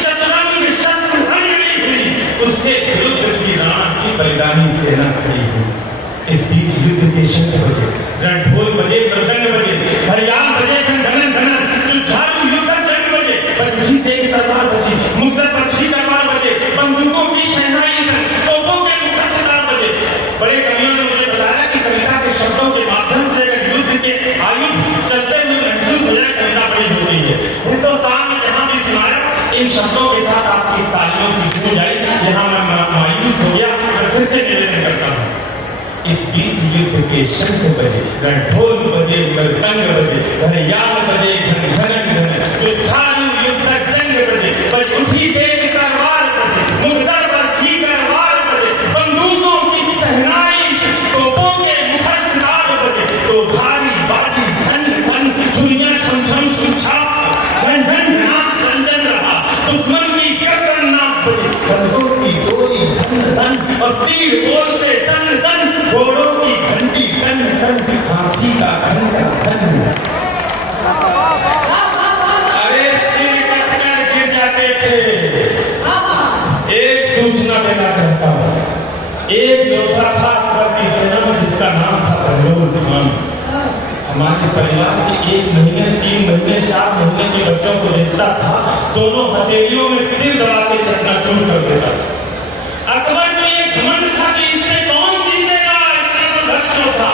चतुरंग शत्रुघ्न हुई, उसके विरुद्ध थी राणा की बलिदानी सेना खड़ी हुई। इस बीच युद्ध के शंख बजे, रणढोल बजे, मृदंग बजे, हरियाण बजे, घनघन घनन, जुझारू युद्ध जंग बजे, पंछी तेज तलवार बजी, मुग्धर पक्षी तलवार बजे, बंदूकों की शहनाई सन, तोपों के मुखर बजे। बड़े कवियों ने मुझे बताया कि कविता के शब्दों के माध्यम से युद्ध के आयुध चलते हुए महसूस हो जाए, कविता बड़ी होती है। हिंदुस्तान में जहां भी सुनाया, इन शब्दों के साथ आपकी तालियों की गूंज आई। यहाँ मैं मायूस हो गया, मैं फिर से निवेदन करता हूँ। इस बीच युद्ध के शंख बजे, ढोल बजे, मृदंग बजे, हरियाण बजे, घनघन घनन, जुझारू युद्ध जंग बजे, बज उठी तेज तलवार बजे, मुग्धर पक्षी तलवार बजे, बंदूकों की शहनाई, तोपों के मुखर सितार बजे, तो भारी बाजी धन धन, दुनिया छम छम छुछाप, झन झन झनाप झंझन रहा, दुश्मन की गर्दन नाप बजी, बंदूक की गोली धन धन, और तीर बोलते तन तन, घोड़ों की घंटी टन टन, हाथी का घंटा टन। अरे सिर कटकर गिर जाते थे। एक सूचना देना चाहता हूँ, एक योद्धा था अकबर की सेना में जिसका नाम था बहलोल खान। हमारे परिवार के 1 महीने, 3 महीने, 4 महीने के बच्चों को देखता था, दोनों हथेलियों में सिर दबा के चकनाचूर कर देता था। अकबर को ये घमंड था कि इससे कौन जीतेगा, इतना तो लक्ष्य था।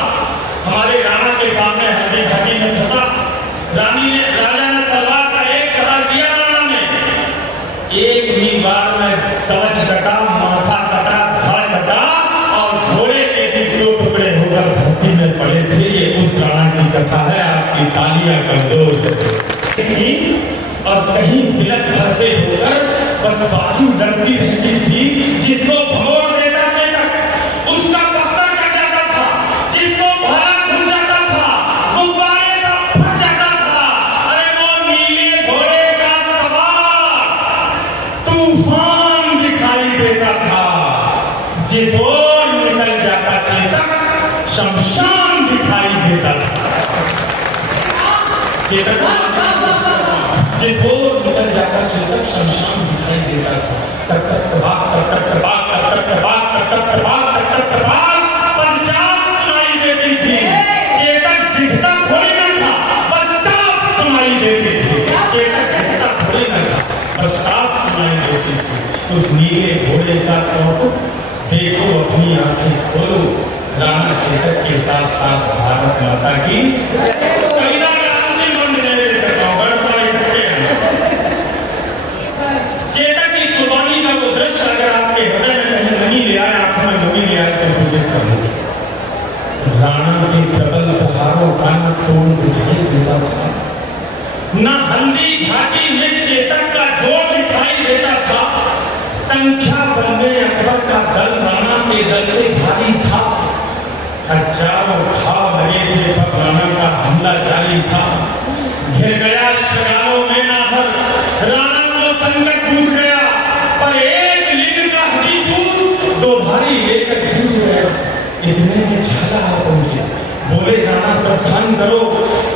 हमारे राणा के सामने हल्दी घाटी में फंसा, राजा ने तलवार का एक प्रहार दिया। राणा ने एक ही बार में कवच कटा, माथा कटा, धड़ कटा, और घोड़े के भी 2 टुकड़े होकर धरती में पड़े थे। ये उस राणा की कथा है, आपकी तालियां कमजोर और कहीं बिलक फंसे होकर बस बाजू डरती रहती थी। जिसको भगोड़ देता चेतक, उसका पत्थर कट जाता था, जिसको भाला खुल जाता था, गुब्बारे सा फट जाता था। अरे वो नीले घोड़े का सवार तूफान दिखाई देता था, जिस ओर निकल जाता चेतक, शमशान दिखाई देता था। चेतक जिस ओर निकल जाता चेतक, शमशान दिखाई देता था। टक टक टपाक, टक टक टपाक, टक टक टपाक, टक टक टपाक, टक टक टपाक, पंचायत सुनाई देती थी। चेतक दिखता थोड़ी न था, बस टाप सुनाई देती थी। चेतक दिखता थोड़ी न था, बस टाप सुनाई देती थी। उस नीले घोड़े का कौतुक देखो, अपनी आंखें खोलो। राणा चेतक के साथ साथ भारत माता की कविता का अंतिम मंत्र निवेदन करता हूं। चेतक की कुर्बानी का वो दृश्य अगर आपके हृदय में कहीं नहीं ले आया, आंखों में नहीं ले आया, तो सूचित कर लो। राणा के प्रबल प्रहारों का न तोड़ दिखाई देता था, न हल्दी घाटी में चेतक का जोर दिखाई देता था। संख्या बल में अकबर का दल राणा के दल से भारी था। हजारों घाव लगे थे पर राणा का हमला जारी था। घिर गया शगालों में नाहर, राणा को संकट पूछ गया, पर एक लिंग का हरीपुर दो भारी लेकर जूझ गया। इतने में झाला आ पहुंचे, बोले राणा प्रस्थान करो,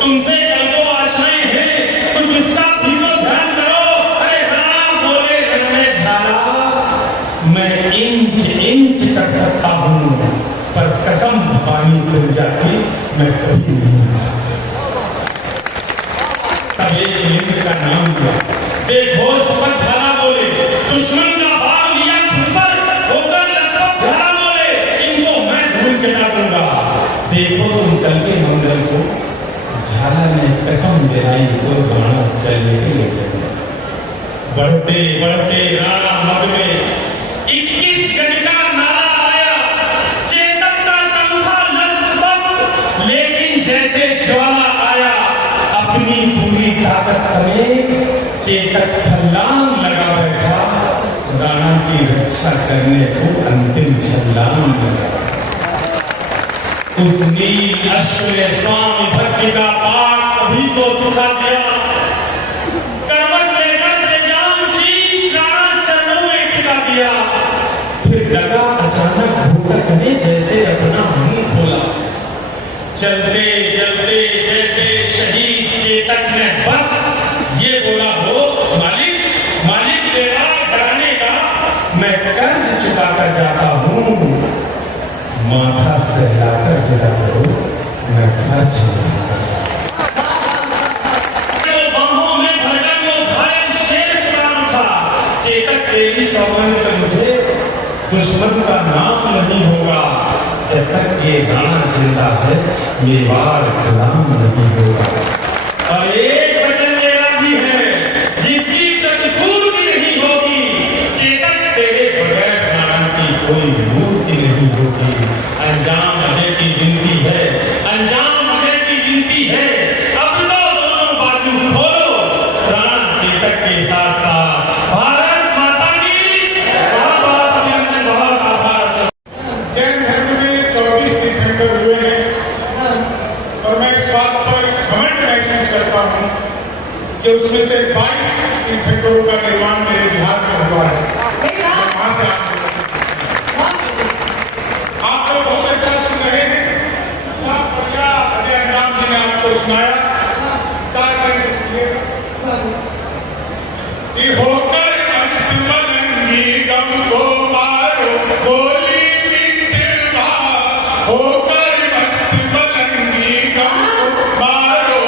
तुमसे कल को आशाएं हैं, तुम जिसका भी तो ध्यान करो। अरे राणा बोले, रहने झाला, मैं इंच इंच कर सकता हूं, पर कसम पानी तुम जाके मैं कभी नहीं आ सकता। तब एक लिंग का नाम लिया, बेहोश पर झाला बोले, दुश्मन का भाग लिया खुद पर, होकर लगभग झाला बोले, इनको मैं धूल गिरा दूंगा। देखो तुम कल के मंगल को। झाला ने कसम दिलाई तो राणा चलने के लिए चले। बढ़ते बढ़ते राणा मग में 21 गज का नारा आया, चेतक का दम था लस्त-पस्त, लेकिन जैसे ज्वाला आया, अपनी पूरी ताकत समेत चेतक छलांग लगा बैठा, राणा की रक्षा करने को अंतिम छलांग लगा। उस नील अश्व स्वामी भक्ति का पाठ अभी तो सुखा दिया। करवट लेकर बेजान शीश राणा चरणों में टिका दिया। फिर लगा अचानक भूतक ने जैसे अपना मुंह खोला। चलते चलते जैसे शहीद चेतक ने बस ये बोला, हो मालिक, मालिक तेरा डराने का मैं कर्ज चुकाकर जाता हूं, माथा सहलाकर विदा करो, मैं खर्च नहीं जाता। बाहों में भरकर वो घायल शेर प्राण था। चेतक तेरी सौगंध में मुझे दुश्मन का नाम नहीं होगा। जब तक ये राणा जिंदा है, ये वार गुलाम नहीं होगा। और एक वचन मेरा भी है, जिसकी प्रतिपूर्ति नहीं होगी। चेतक तेरे बगैर राणा की कोई मूर्ति नहीं होगी। अंजाम अजय की गिनती है, अंजाम अजय की गिनती है। अब तो दोनों बाजू खोलो, राणा चेतक के साथ साथ भारत माता की बहुत बहुत अभिनंदन, बहुत आभार। जैन धर्म में 24 तीर्थंकर हुए हैं और मैं इस बात पर घमंड महसूस करता हूं कि उसमें से 22 तीर्थंकरों का निर्माण मेरे बिहार में हुआ है। वहां से आप तो बहुत अच्छा सुन रहे हैं। बहुत बढ़िया अजय राम जी ने आपको सुनाया। होकर मस्त मलंगी गम को मारो, बोली मित्रवा, होकर मस्त मलंगी गम को मारो,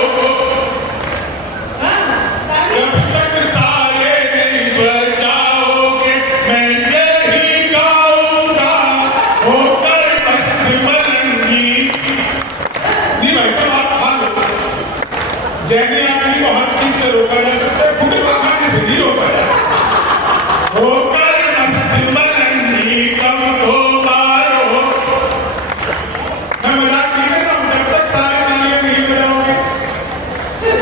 जब तक सारे नहीं बचाओगे मैं यही गाऊंगा, होकर मस्त मलंगी। नहीं भाई साहब, आप खा लो। जैनी आदमी को हर चीज से रोका जा सकता है, फूटे पकाने से नहीं रोका जा सकता। होकर मस्त मलंगी गम को मारो। मैं मजाक नहीं कर रहा हूं, जब तक सारे तालियां नहीं बजाओगे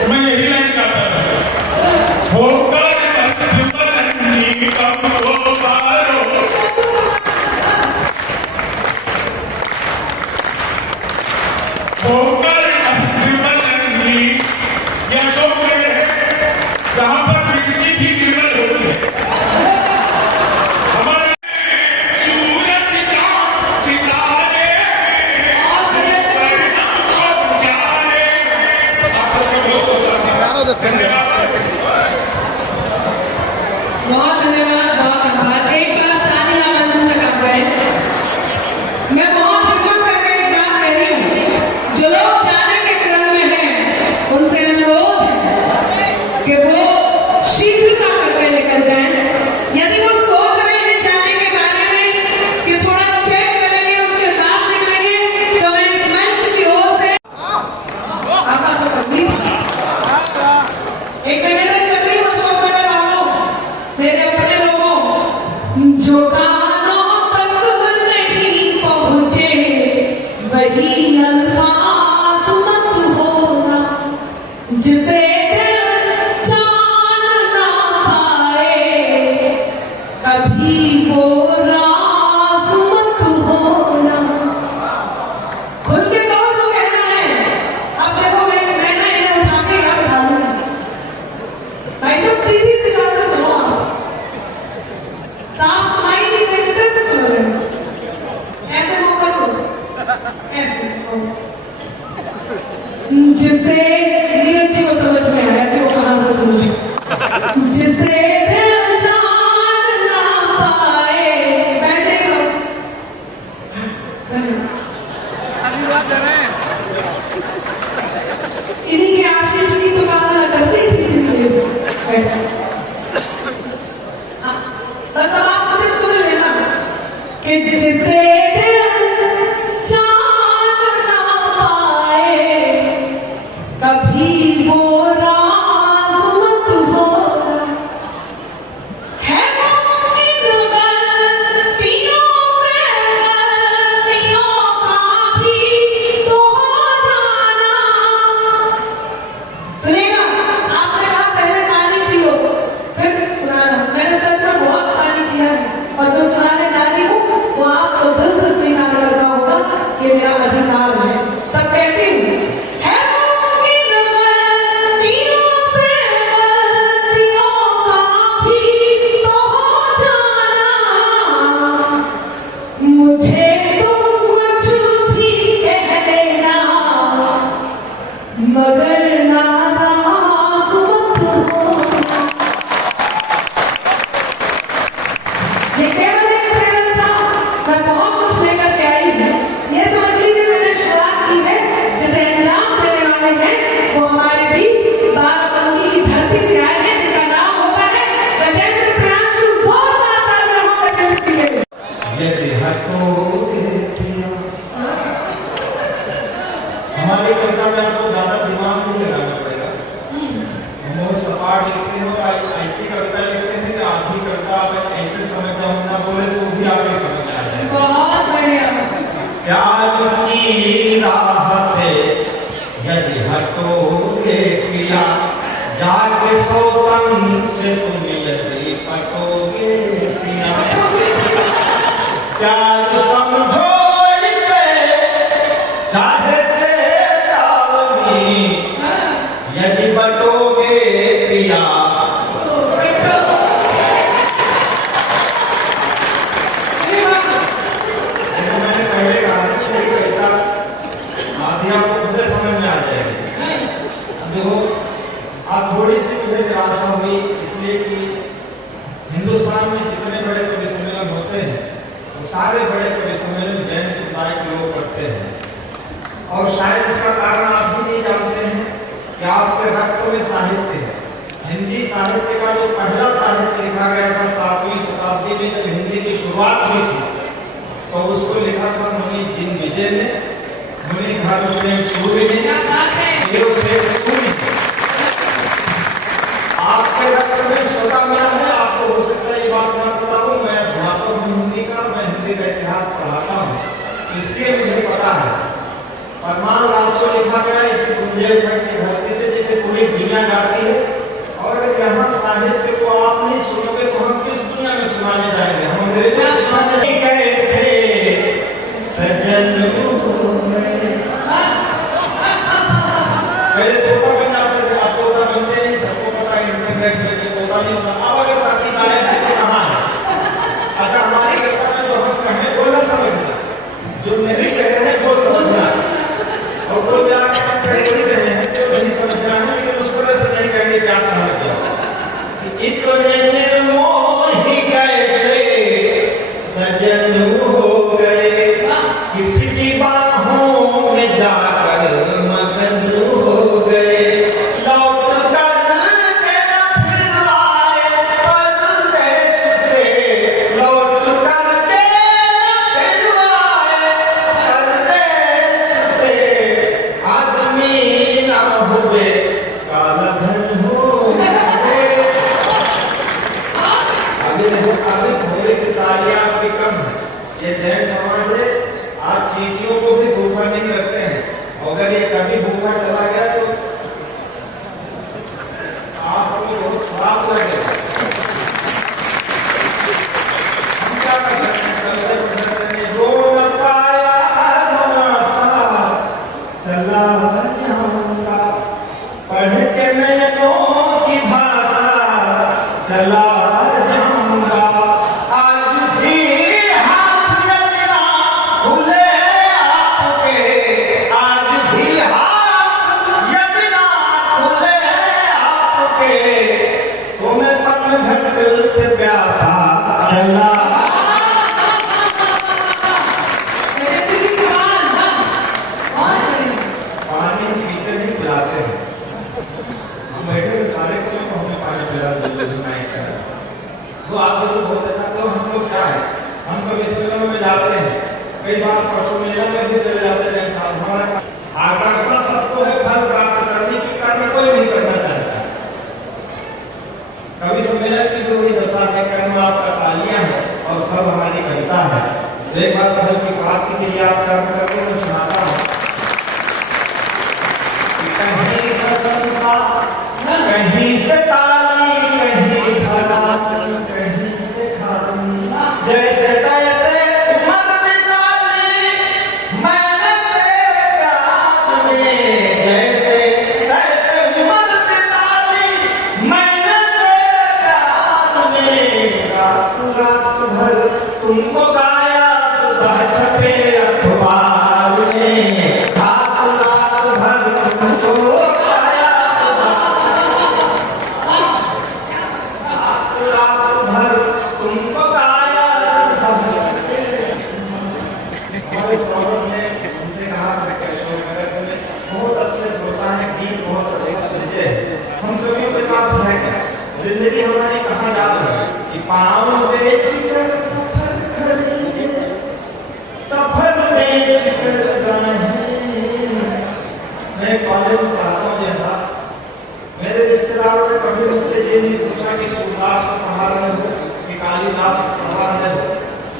मैं यही लाइन गाता था। होकर मस्त मलंगी गम को मारो, होकर मस्त मलंगी। यह अशोक नगर है, जहां पर मिर्ची भी निर्मल होती है। हमारे सूरज चांद सितारे पर हमको प्यारे। आप सबको बहुत धन्यवाद। बहुत धन्यवाद, बहुत आभार। एक बार तालियां मंच तक आ जाए। मैं बहुत हिम्मत करके एक बात कह रही हूँ, जो लोग जाने के क्रम में हैं, उनसे अनुरोध है कि वो शीघ्रता करके निकल जाएं। यदि वो सोच रहे हैं जाने के बारे में कि थोड़ा चेक करेंगे उसके बाद निकलेंगे, तो मैं इस मंच की ओर से आपका तो कभी एक निवेदन कर रही हूँ अशोकनगर वालों, मेरे अपने लोगों, जो कानों तक नहीं पहुंचे वही अल्फाज मत होना, जिसे दिल जान ना पाए कभी वो राज मत होना। खुल के कहो जो कहना है। अब देखो मैं ना इन्हें उठा के यहाँ बैठा दूंगी। भाई सब सीधी दिशा से सुनो आप। साफ सुनाई नहीं देते से सुनो रहे। ऐसे वो करो, ऐसे जिसे नीरज जी को समझ में आया कि वो कहाँ से सुन रहे। जिसे दिल जान ना पाए, बैठ जाइए लोग। इन्हीं के आशीष की तो कामना कर रही थी। बस अब आप मुझे सुन लेना कि जिसे दिल जान ना पाए, कभी वो राज मत होना। है मुमकिन गलतियों से गलतियों का भी तो हो जाना। सुनिएगा, आपने कहा पहले पानी पियो फिर सुनाना। मैंने सच में बहुत पानी पिया है और जो सुनाने जा रही हूँ वो आपको दिल से स्वीकार करना होगा कि मेरा अधिकार है। तब कहती हूँ, है मुमकिन गलतियों से गलतियों का भी तो हो जाना। मुझे तुम कुछ भी कह लेना मगर नाराज मत होना। ये केवल एक ट्रेलर था, मैं बहुत कुछ लेकर के आई हूँ। ये समझ लीजिए मैंने शुरुआत की है, जिसे अंजाम देने वाले हैं वो हमारे बीच बाराबंकी की धरती से आए हैं, जिनका नाम होता है गजेंद्र प्रियांशु। जोरदार तालियां हो गजेंद्र जी के लिए। यदि हटोगे पिया, हमारी कविता में आपको ज्यादा दिमाग नहीं लगाना पड़ेगा। हम वो सपाट लिखते हैं और ऐसी कविता लिखते हैं कि आधी कविता आप ऐसे समझता हूँ ना बोले तो भी आपके समझ आ जाए। बहुत बढ़िया। प्यार की राह से यदि हटोगे पिया, जाके सोतन से तुम यदि पटोगे पिया। प्यार समझो इसे चाहे चेतावनी, यदि बटोगे पिया। देखो मैंने पहले कहा था कि कोई कविता आधी आपको खुद समझ में आ जाएगी। अब देखो आज थोड़ी सी मुझे निराशा हुई इसलिए कि हिंदुस्तान में जितने बड़े कवि सम्मेलन होते हैं वो सारे बड़े कवि सम्मेलन जैन समुदाय के लोग करते हैं। और शायद इसका कारण आप भी नहीं जानते हैं कि आपके रक्त में साहित्य है। हिंदी साहित्य का जो पहला साहित्य लिखा गया था 7वीं शताब्दी में, जब हिंदी की शुरुआत हुई थी तो उसको लिखा था मुनि जिन विजय ने, मुनि धर्मसेन सूर्य ने, देवसेन सूर्य ने। आपके रक्त में स्वता मिला है। आपको हो सकता है ये बात ना पता हो, मैं अध्यापक हूँ हिंदी का, मैं हिंदी का इतिहास पढ़ाता हूँ, इसलिए मुझे पता है। परमाणु राष्ट्र लिखा गया इसी बुंदेलखंड की धरती से, जिसे पूरी दुनिया गाती है। और अगर यहाँ साहित्य को आप नहीं सुनोगे तो हम किस दुनिया में सुनाने जाएंगे? हम अंग्रेजी में सुनाने कैसे सजन हो गए। पहले तोता बन जाते थे, अब तोता बनते नहीं। सबको पता है इंटरनेट में तोता नहीं होता। अब अगर बाकी गायब है तो कहाँ है? अच्छा, हमारी कविता में जो हम कहें वो न समझना, जो नहीं कह रहे हैं वो समझना। और कोई भी आप नहीं समझना है लेकिन उस तरह से नहीं आप पशु मेला में भी चले जाते हैं, हमारा आकर्षण सबको है फल प्राप्त करने की, कर्म कोई नहीं करना चाहता। कवि सम्मेलन की जो भी दशा है, कर्म आपका तालियां है और फल हमारी कविता है। तो एक बार फल की प्राप्ति के लिए आप कर्म करके मैं सुनाता हूँ। कहीं प्रशंसा, कहीं से ताली, कहीं भला, कहीं से खाली, जैसे तैसे उम्र बिताली मैंने तेरे प्यार में, जैसे तैसे उम्र बिताली मैंने तेरे प्यार में। रात रात भर तुमको गाया सुबह छपे अखबार में, रात रात भर तुमको गाया, रात रात भर तुमको गाया सुबह छपे। हमारे स्वागत ने उनसे कहा बहुत अच्छे श्रोता है, गीत बहुत अच्छे सुनते हैं। हम कवियों के पास है क्या, जिंदगी हमारी कहाँ जा रही है कि पाँव बेच कर सफर खरीदे, सफर बेच कर मैं कॉलेज में पढ़ाता हूँ जैसा, मेरे रिश्तेदारों ने कभी मुझसे ये नहीं पूछा कि सूरदास को पढ़ा रहे हो कि कालिदास को पढ़ा रहे हो।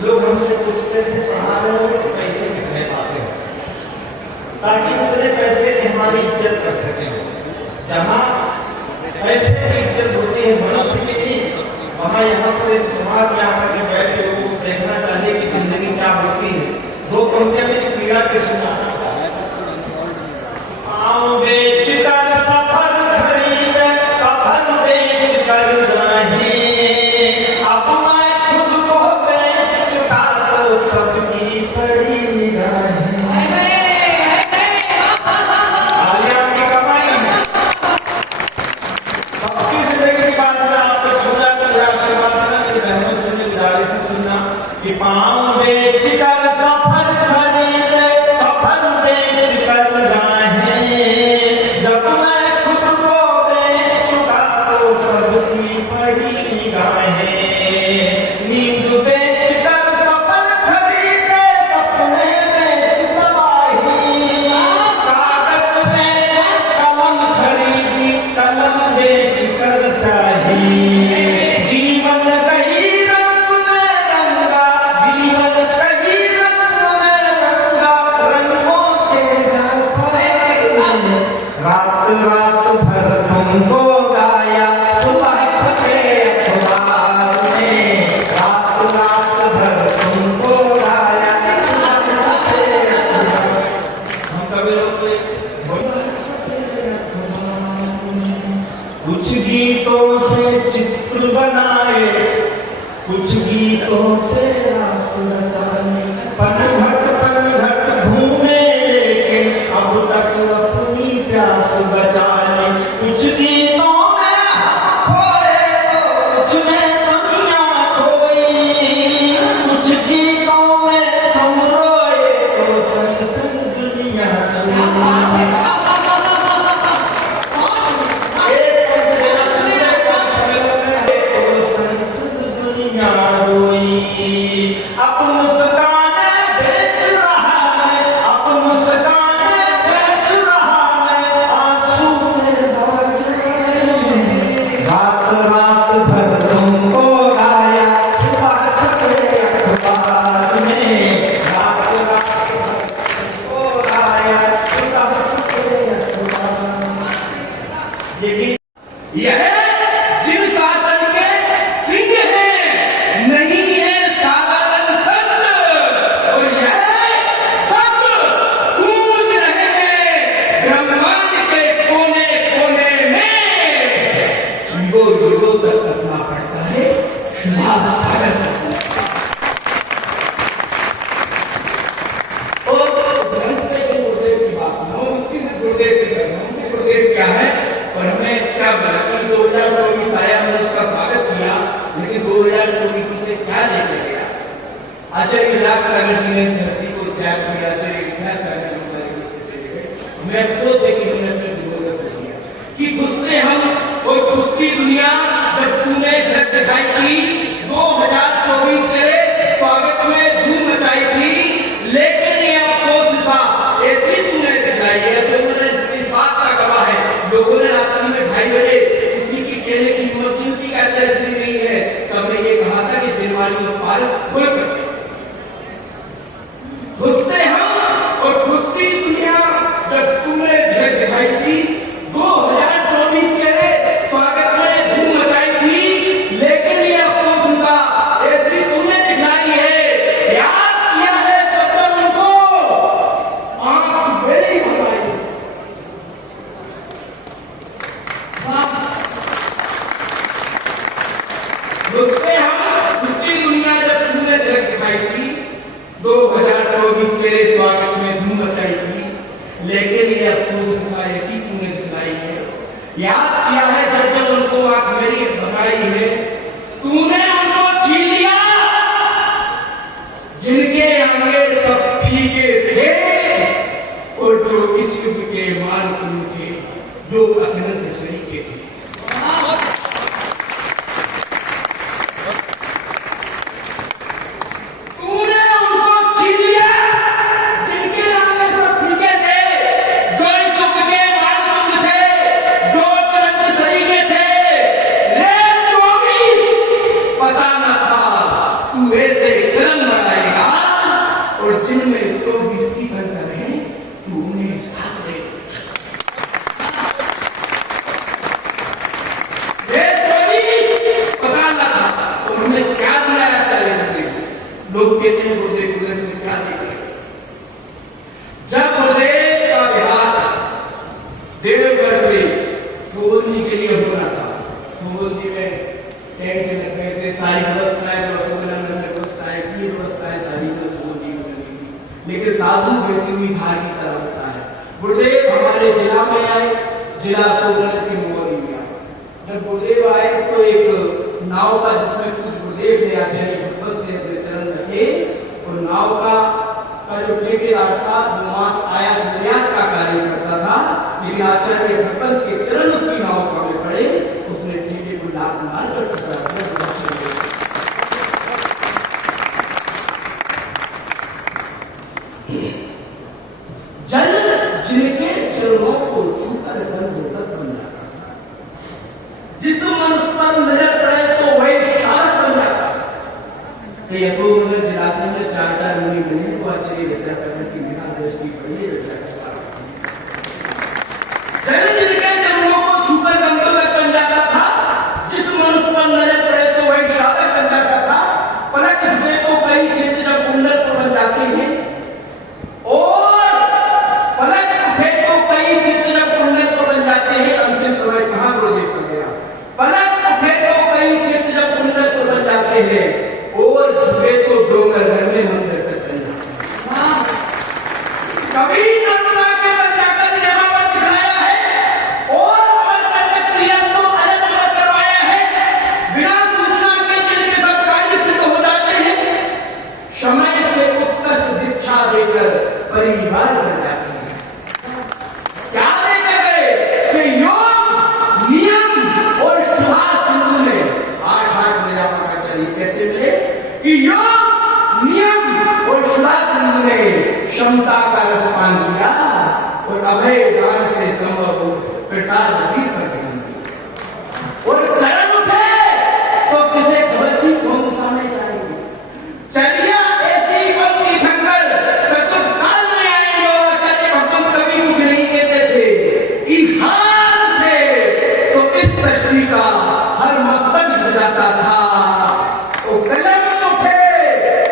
लोग हमसे पूछते थे पढ़ा रहे हो तो पैसे कितने पाते हो, ताकि उतने पैसे की हमारी इज्जत कर सके। जहाँ पैसे की इज्जत होती है मनुष्य की भी, वहाँ यहाँ पर एक समाज में आकर के बैठे लोगों को देखना चाहिए कि जिंदगी क्या होती है। दो पंक्तियां मेरी पीड़ा के सुना। पाँव बेच कर सफर खरीदे, सफर बेच कर नहीं, अब मैं खुद को बेच चुका तो सबकी पड़ी निगाहें। आलिया की कमाई सबकी जिंदगी की बात है, आपको छूना कर आशीर्वाद देना, मेरी बहनों से मेरी दादी से सुनना कि पाँव बेच कर सफर खरीदे, सफर बेच कर जब मैं खुद को बेच चुका तो सबकी पड़ी निगाहें। नींद बेच कर सपन खरीदे, सपने बेच तबाही, कागज बेच कलम खरीदी, कलम बेच कर स्याही। जीवन कई रंग में रंगा, जीवन कई रंग में रंगा, रंगों के रात रात भर तुमको गाया सुबह छपे अखबार में, रात रात भर तुमको गाया सुबह छपे अखबार। हम कभी लोग कुछ गीतों से चित्र बनाए, कुछ गीतों से रास रचाए, पनघट घूमे लेकिन अब तक अपनी प्यास बचाए। कुछ गीतों में हम खोए तो कुछ में दुनिया खोई, कुछ गीतों में हम रोए तो संग संग दुनिया रोई। संग संग दुनिया रोई। अब मुस्काने बेच रहा मैं, अब मुस्काने बेच रहा मैं, आंसू में रात रात भर तुमको गाया सुबह छपे अखबार में, रात रात भर तुमको गाया सुबह छपे अखबार। यह जिन शासन के सिंह हैं, नहीं है साधारण खंड, और यह सब गूंज रहे हैं ब्रह्मांड के कोने कोने में। युगों युगों तक करना पड़ता है सुभाष सागर। और ग्रंथ पे जो गुरुदेव की बात है, गुरुदेव की कर रहा हूँ, गुरुदेव क्या है और हमें क्या बना। 2024 आया, हमने उसका स्वागत किया, लेकिन 2024 से क्या लेकर गया। आचार्य विलास सागर जी ने धरती को त्याग किया, आचार्य विद्यासागर जी चले गए। हमें अफसोस है कि हमने अपनी जरूरत नहीं है कि घुसते हम और घुसती दुनिया। जब तूने झलक दिखाई थी 2024 तेरे स्वागत में धूम मचाई थी, लेकिन मचाई थी, 2024 तेरे स्वागत में धूम मचाई थी, लेकिन ये अफसोस का ऐसी तूने दिलाई है। याद किया है जब जब उनको आंख मेरी बताई है, तूने उनको छीन लिया जिनके आगे सब फीके थे और जो इस युग के मान थे, जो अत्यंत सही के थे। लोग कहते हैं गुरुदेव गुरुदेव ने क्या देखा। जब गुरुदेव का विहार देवघर से थोबलजी के लिए हो रहा था, थोबलजी में टेंट लग गए थे, सारी व्यवस्थाएं, व्यवस्थाएं की व्यवस्थाएं सारी थोबलजी में लगी थी, लेकिन साधु व्यक्ति भी धार की तरह होता है। गुरुदेव हमारे जिला में आए, जिला सोलन के मोहरी में आए। जब गुरुदेव आए तो एक नाव का जिसमें कुछ गुरुदेव ने आचार्य चरण रखे, और नाव का जो ठेकेदार था मास आया निर्यात का कार्य करता था, लेकिन आचार्य भगवत के चरण उसकी नाव में पड़े, उसने ठेके को लात मार कर जल जिनके चरणों को छूकर बंधुत्व बन जाता था, जिस मनुष्य पर नजर पड़े तो वही शारद बन जाता था। यशोमंदर जिलासी में 4-4 मुनि बने तो आचार्य विद्यासागर की बिना दृष्टि पड़ी है। जल जिनके चरणों को छूकर बंधुत्व बन जाता था, जिस मनुष्य पर नजर पड़े तो वही शारद बन जाता था। पलक झुके तो कई क्षेत्र जब कुंडल पर बन जाते हैं, और पलक उठे तो कई क्षेत्र जब कुंडल पर बन जाते हैं। अंतिम समय कहां गुरुदेव का गया। पलक उठे तो कई क्षेत्र जब कुंडल पर बन जाते हैं, और झुके तो डोंगर घर में मंदिर तक चल जाते। कभी नर्मदा के बन जाकर जमावट दिखाया है, और अमर करके क्रिया को अलग अलग करवाया है। बिना सूचना के जिनके सब कार्य सिद्ध हो जाते हैं, समय से उत्कर्ष दीक्षा देकर परिवार बन जाते हैं। क्या लेकर गए कि योग नियम और सुभाष सिंधु ने 8 मेरा पता चली कैसे मिले कि योग नियम और सुभाष सिंधु ने क्षमता का रसपान किया, और अभय दान से संभव प्रसाद नदी पर ध्यान दिया, और चरण उठे तो किसे खबर थी कौन सामने जाएंगे। चलिया ऐसी पंक्ति खंडर चतुर्थ काल में आएंगे, और आचार्य भगवंत कभी कुछ नहीं कहते थे कि हाथ थे तो इस सृष्टि का हर मस्तक झुक जाता था। तो कलम उठे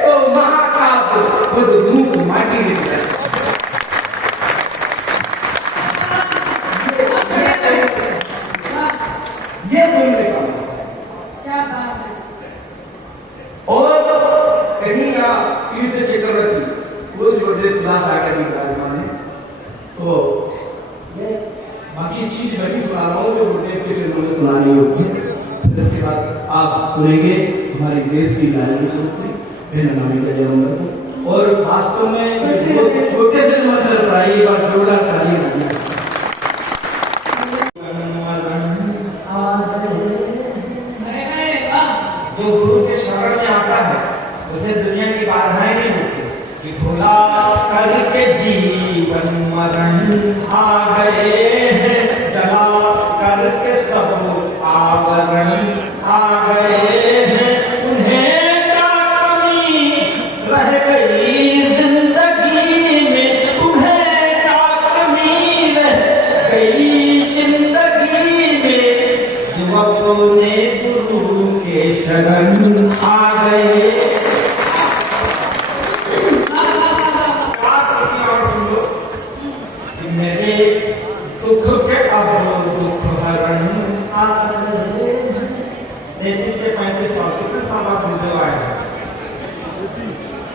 तो महाकाव्य खुद रूप माटी ले जाता। ये सुनने का क्या बात है। और कहीं का तीर्थ चक्रवर्ती रोज गुरुदेव सुभाष आकर भी विराजमान है, तो मैं बाकी चीज नहीं सुना रहा हूँ जो गुरुदेव के चरणों में सुनानी होगी। फिर इसके बाद आप सुनेंगे हमारे देश की लालनी पुत्री नामी का जन्म, और वास्तव में छोटे से मंत्र पढ़ाई, एक बार जोरदार ताली बजाइए। जो गुरु के शरण में आता है उसे दुनिया की बाधाएं नहीं होती कि भोला करके जीवन मरण आ गए हैं, जला करके सब आवरण आ गए हैं। उन्हें क्या कमी रह गई जिंदगी में, तुम्हें क्या कमी रह गई जिंदगी में, युवकों ने गुरु के शरण आ गए। मेरे दुख के अब दुख हरण आ गए। 35 से 35 साल कितने साल बाद गुरुदेव आए।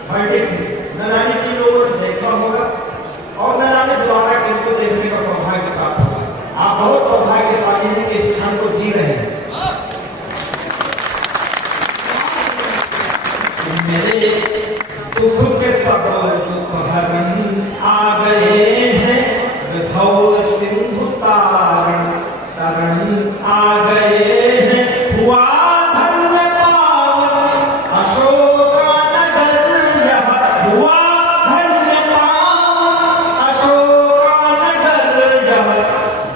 बर्थडे थी। न जाने किन लोगों ने देखा होगा और न जाने दोबारा किनको देखने का सौभाग्य प्राप्त होगा। आप बहुत सौभाग्यशाली हैं कि इस क्षण को जी रहे हैं। मेरे दुख के सब दुख हरण आ गए हैं, विभव सिंधु तारण तरण आ गए हैं। हुआ धन्य पावन अशोका नगर यह, हुआ धन्य पावन अशोका नगर यह,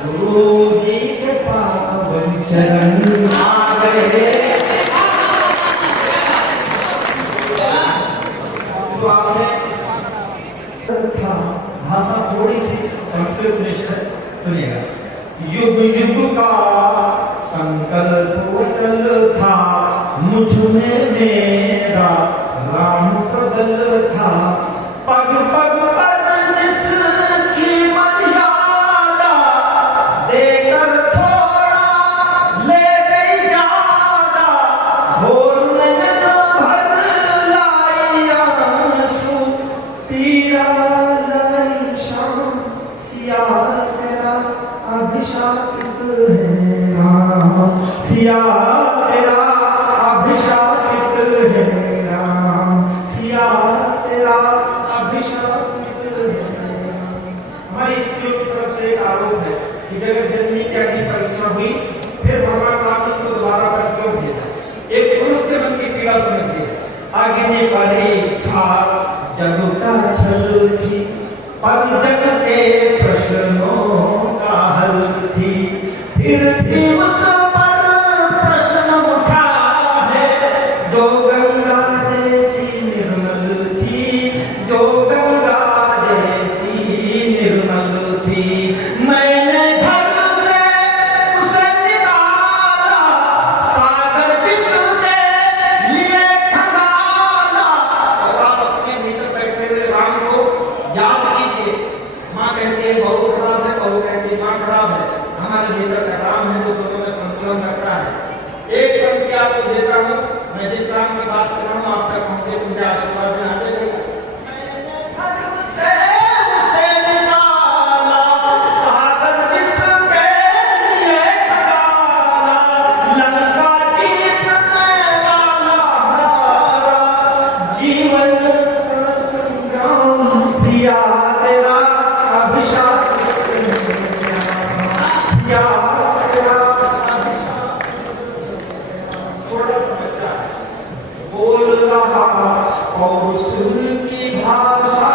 गुरु जी के पावन चरण आ गए। तो आपने भाषा थोड़ी सी संस्कृत निष्ठ है, सुनिएगा। युग युग का संकल्प अटल था, मुझ में मेरा राम प्रबल था। पग पग पर जिसकी मर्यादा, देकर थोड़ा ले गई ज्यादा। भोर नयन भर लाई आंसू, पीड़ा लाई शाम, सिया तेरा अभिशापित है राम, सिया तेरा अभिशापित है राम, सिया तेरा अभिशापित है राम। हमारी स्त्रियों की तरफ से एक आरोप है कि जगत जननी की अग्नि परीक्षा हुई, फिर भगवान राम ने उनको दोबारा पर क्यों भेजा। एक पुरुष के मन की पीड़ा समझिए। अग्नि परीक्षा जग का छल थी, पर जग के प्रश्नों का हल थी। फिर भी उस पर प्रश्न उठा है, जो गंगा जैसी निर्मल थी, जो गंगा जैसी निर्मल थी। मैंने घर से उसे निकाला, सागर जिसने लिए खंगाला। और आप अपने भीतर बैठे हुए राम को याद कीजिए। माँ कहती है बहू खराब है, बहू कहती है माँ खराब है। हमारे भीतर का राम है जो दोनों में संतुलन रख रहा है। एक पंक्ति आपको देता हूँ, मैं जिस राम की बात कर रहा हूँ आप तक पहुंचे, मुझे आशीर्वाद में आते रहेगा। जीवन का संग्राम सिया तेरा अभिशापित है, सिया तेरा अभिशापित है। छोटा सा बच्चा बोल रहा पौरुष की भाषा,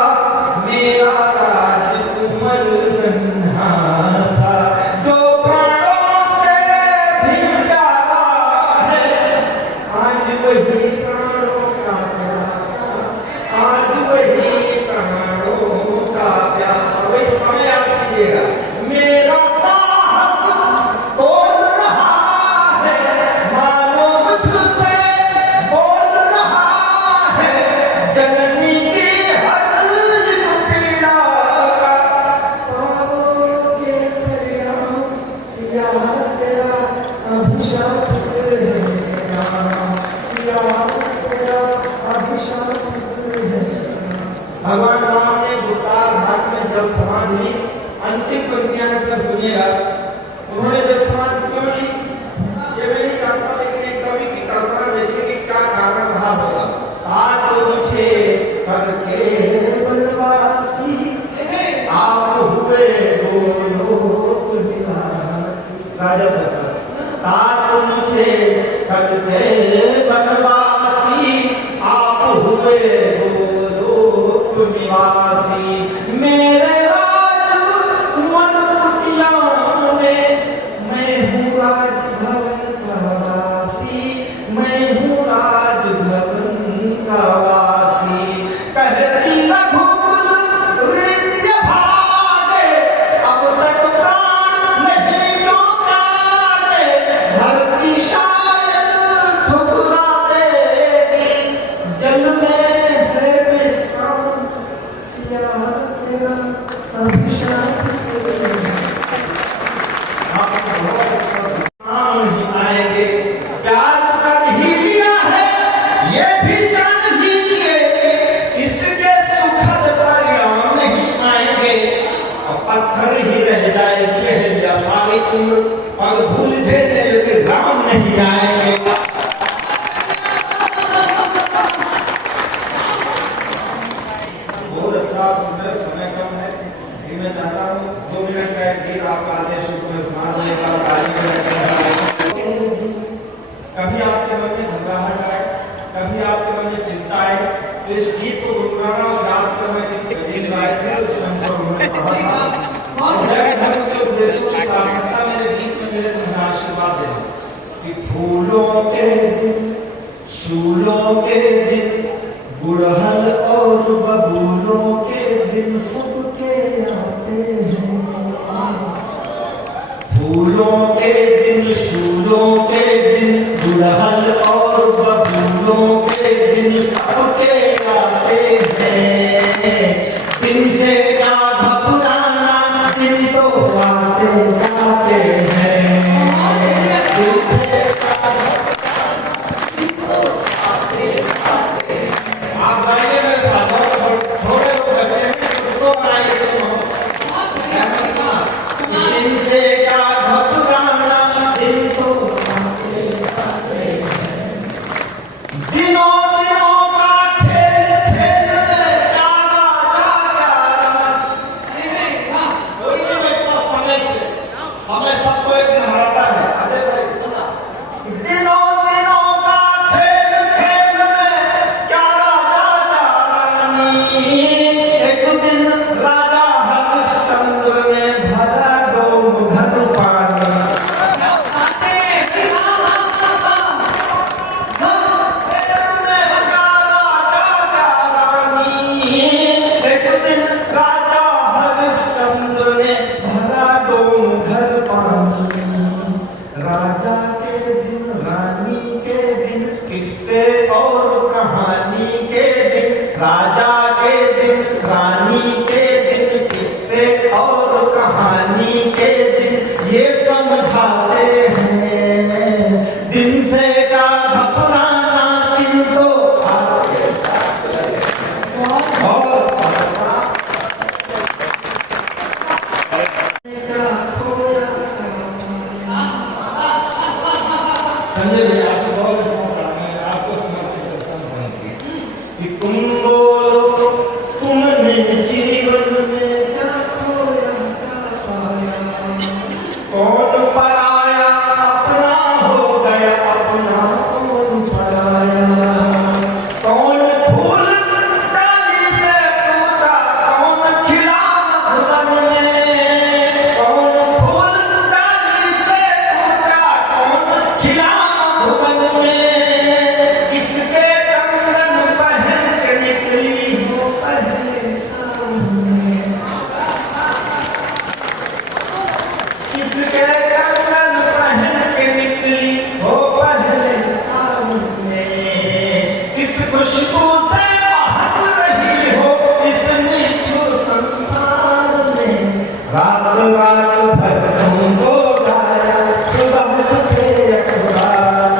मेरा राजकुमार नन्हा सा, जो प्राणों से भी प्यारा है। आज वही प्राणों का प्यासा, आज वही प्राणों का प्यासा। वही समय याद कीजिएगा। मेरा साहस बोल रहा है, मानो मुझसे बोल रहा है। जननी की हर पीड़ा का पाओगे परिणाम, सिया तेरा अभिशापित है राम, सिया तेरा अभिशापित है। भगवान राम ने गुप्तार घाट में जब समाधि ली, अंतिम पंक्तियां इसका सुनिएगा। उन्होंने जब समाधि क्यों ली ये मैं नहीं जानता, लेकिन एक कवि की कल्पना देखिए कि क्या कारण रहा होगा। आज मुझे करके बनवासी, आप हुए गोलोक निवासी। राजा दशरथ, आज मुझे करके बनवासी, आप हुए गोलोक निवासी। मेरे राजकुमार कुटिया में मैं हूँ राजभवन का वासी, मैं हूँ राजभवन का वासी। कहती रघुकुल रीत्य भागे, अब तक प्राण नहीं तो त्यागे। धरती शायद ठुकरा देगी, जल में है विश्राम, सिया तेरा गीत आपका आदेश में स्नान होने का कभी आपके मन में घबराहट आए, कभी आपके मन में चिंता आए, तो इस गीत को गुनगुनाना और याद करना कि गीत गाए थे उसमें हमको उन्होंने कहा था और जय धर्म के उपदेशों की सार्थकता मेरे गीत में मेरे तुम्हें आशीर्वाद देना कि फूलों के दिन, शूलों के दिन, गुड़हल और बबूलों के दिन सबके आते हैं। फूलों के दिन, शूलों के दिन, गुड़हल और बबूलों के दिन सबके आते हैं। दिन से क्या घबराना, दिन तो आते जाते हैं। दिन से आप गाइए मेरे साथ, थोड़े लोग बच्चे हैं उसको बनाइए दिन से क्या घबराना, दिन तो आते जाते हैं। दिनों दिनों का खेल खेल में प्यारा प्यारा, कोई नहीं बैठता समय से, समय सबको एक दिन हराता है। अजय भाई सुना, दिनों दिनों का खेल खेल में प्यारा एक दिन राजा हरिश्चंद्र ने भरा डोम घर पानी। एक दिन राजा हरिश्चंद्र ने भरा डोम घर पानी। राजा के दिन, रानी के दिन, किस्से और कहानी के दिन। राजा के दिन, रानी के दिन, किस्से और कहानी के दिन ये समझाते हैं। दिन से क्या घबराना, दिन तो आते जाते हैं। और संजय जी आपको बहुत अच्छा पढ़ा, मैं आपको समर्पित करता हूँ कि तुम बोलो तुमने जीवन में क्या खोया क्या पाया। कौन पराया अपना हो गया, अपना कौन पराया। कौन फूल डाली से टूटा, कौन खिला मधुबन में। कौन फूल डाली से टूटा, कौन खिला मधुबन में। किसके कंगन पहन के निकली हो पहले सामने। किसके कंगन पहन के निकली हो पहले सामने। किस खुशबू से महक रही हो इस निष्ठुर संसार में। रात रात भर तुमको गाया, सुबह छपे अखबार।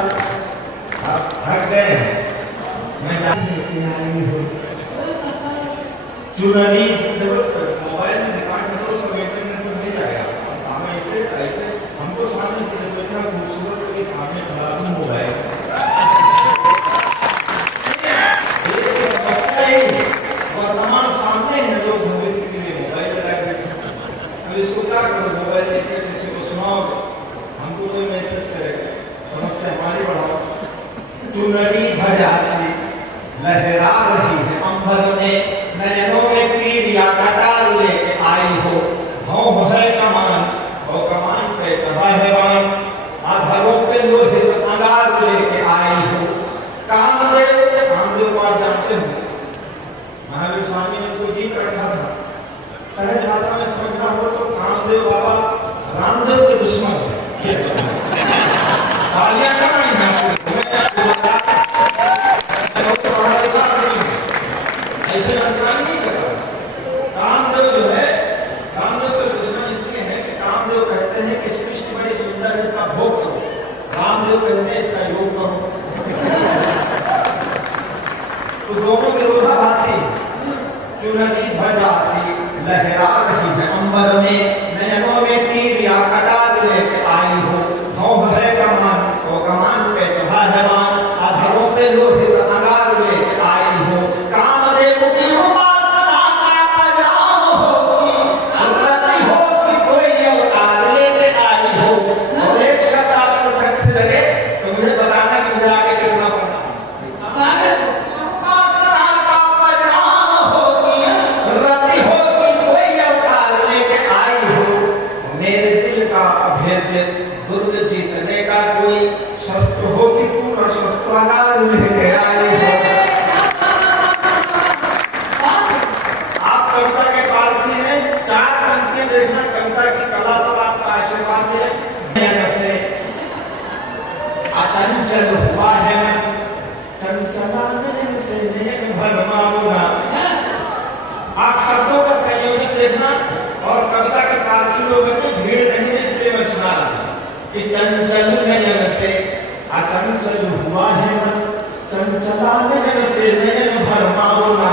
आप थक गए हैं, मैं जानने की आई हूँ चुनरी। मोबाइल में रिकॉर्ड करो, सब इंटरनेट पर मिल जाएगा। हमें इसे ऐसे हमको सामने से जब इतना खूबसूरत के सामने खड़ा भी मोबाइल वर्तमान सामने है, लोग भविष्य के लिए मोबाइल लगाए बैठे। अब इसको क्या करो, मोबाइल लेकर किसी को सुनाओ, हमको कोई मैसेज करेगा, समस्या हमारी बढ़ाओ। चुनरी भजाती लहरा रही है अंबर में, नयनों में तीर या कटार लेके आई हो। भौं है कमान, और कमान पे चढ़ा है बाण। आधारों पे लोहित अंगार लेके आई हो। कामदेव, कामदेव को आप जानते हो, महावीर स्वामी ने कोई जीत रखा था। सहज भाषा में समझना हो तो कामदेव बाबा रामदेव के दुश्मन है। ये तालियां कहाँ हैं? ऐसे अंतराल नहीं करता। कामदेव जो है, कामदेव के दुश्मन इसलिए है कि कामदेव कहते हैं कि सृष्टि बड़ी सुंदर है, इसका भोग करो। रामदेव कहते हैं इसका योग करो। तो दोनों विरोधाभासी। चुनरी ध्वजासी लहरा रही है अंबर में, नयनों में तीर या कटार लेके आई हो। भौं है कमान, वो कमान पे चढ़ा है बाण। आधारों पे लोहित अंगार लेके आई हो। कामदेव की उपासना का परिणाम होगी, उन्नति होगी कोई कि चंचल नयन से अचंचल हुआ है मन, चंचला नयन से नयन भरमाओ ना,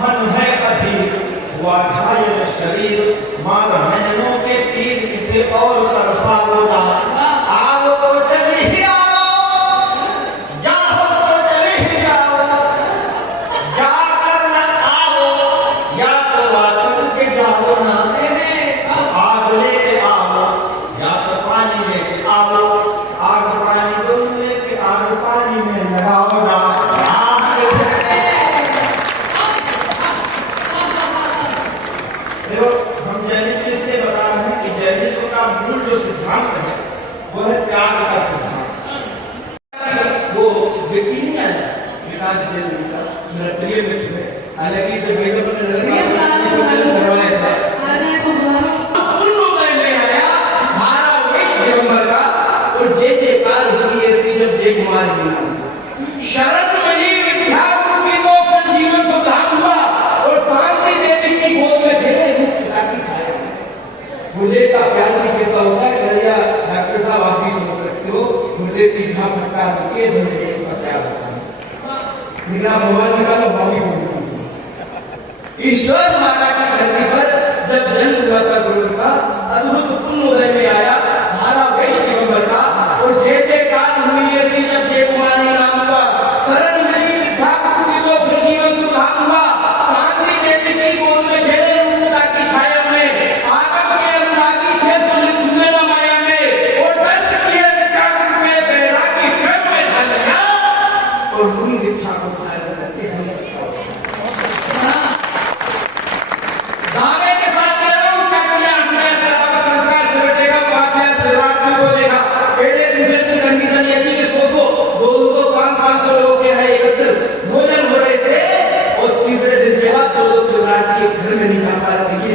मन है अधीर हुआ घायल शरीर, मार नयनों के तीर इसे और तरसाओ ना। आओ तो चले ही आओ, जाओ तो चले ही जाओ, जाकर न आओ या तो आकर के जाओ ना। आग लेके आओ या तो पानी लेके आओ, आग पानी दोनों लेके आग पानी में लगाओ ना। देखो हम जैनिक इसलिए बता रहे हैं कि जैनिकों का मूल जो सिद्धांत है वो है त्याग का सिद्धांत। वो व्यक्ति नहीं आया विकास के लिए मेरा प्रिय मित्र है, हालांकि जब वेदों में शरण मिली विद्या गुरु की तो संजीवन सुधार हुआ और शांति देवी की गोद में ढेरे पिता की छाया। मुझे का प्यार भी कैसा होता है करिया डॉक्टर साहब आप भी समझ सकते हो, मुझे तीखा फटका के धोने का प्यार होता है। निगरा भगवान निकालो बाबी होती ईश्वर माता की धरती पर जब जन्म हुआ था गुरु का अद्भुत पुण्य उदय में आया धारा वैश्य दिगंबर का और जय जयकार हुई ऐसी जब जय कुमारी नाम हुआ शरण मिली विद्या गुरु की तो फिर जीवन सुधार हुआ। शांति देवी की गोद में ढेरे मुक्ता की छाया में आगम के अनुरागी थे सुनित झूले न माया में और दर्श किए विद्या गुरु में बैरागी स्वयं में ढल गया और गुरु दीक्षा को धारण करके हम दावे के साथ कह रहा हूं क्या किया हमने ऐसा संस्कार से बैठेगा 5000 शुरुआत में वो देखा पहले दूसरे की कंडीशन ये थी कि 100 200 500 लोग के है एकत्र भोजन हो रहे थे और तीसरे दिन के बाद 200 शिवरात्रि के घर में नहीं जा पा रहे थे।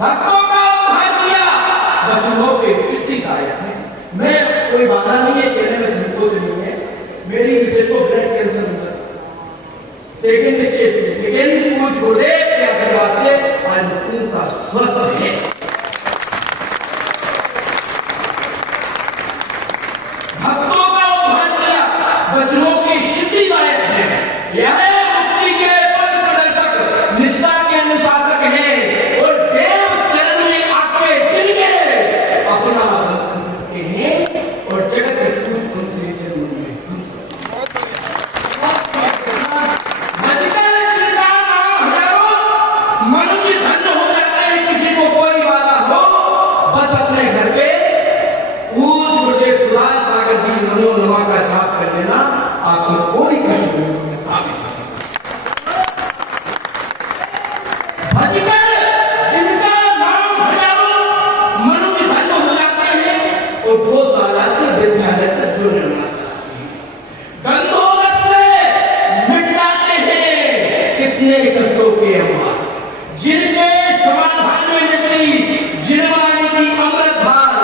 भक्तों का उद्धार किया बच्चों पे शुद्धि गाया है। मैं कोई बाधा नहीं है कहने में संकोच नहीं है, मेरी विशेष को ब्लड कैंसर हुआ सेकेंड स्टेज में, लेकिन कुछ गुरुदेव के आशीर्वाद से आज उनका स्वस्थ है। भक्तों का उद्धार किया बच्चों की सिद्धि गायब है। यह मुक्ति के पद प्रदर्शक निष्ठा के अनुशासक है और देव चरण में आके जिनके अपना बंधन करते हैं और जगत के कुछ उनसे जन्म में मनुष्य धन्य हो जाते हैं। किसी को कोई वादा हो बस अपने घर पे पूज गुरुदेव सुभाष सागर जी मनोरमा का जाप कर लेना, आपको कोई कष्ट नहीं होगा। भजकर जिनका नाम हजारों मनुष्य धन्य हो जाते हैं और 2 साल से विद्यालय तक जुड़ने लगते हैं, गंधोदक से मिट जाते हैं। कितने कष्टों के हमारे जिनके समाधान में निकली जिनवानी की अमृतधार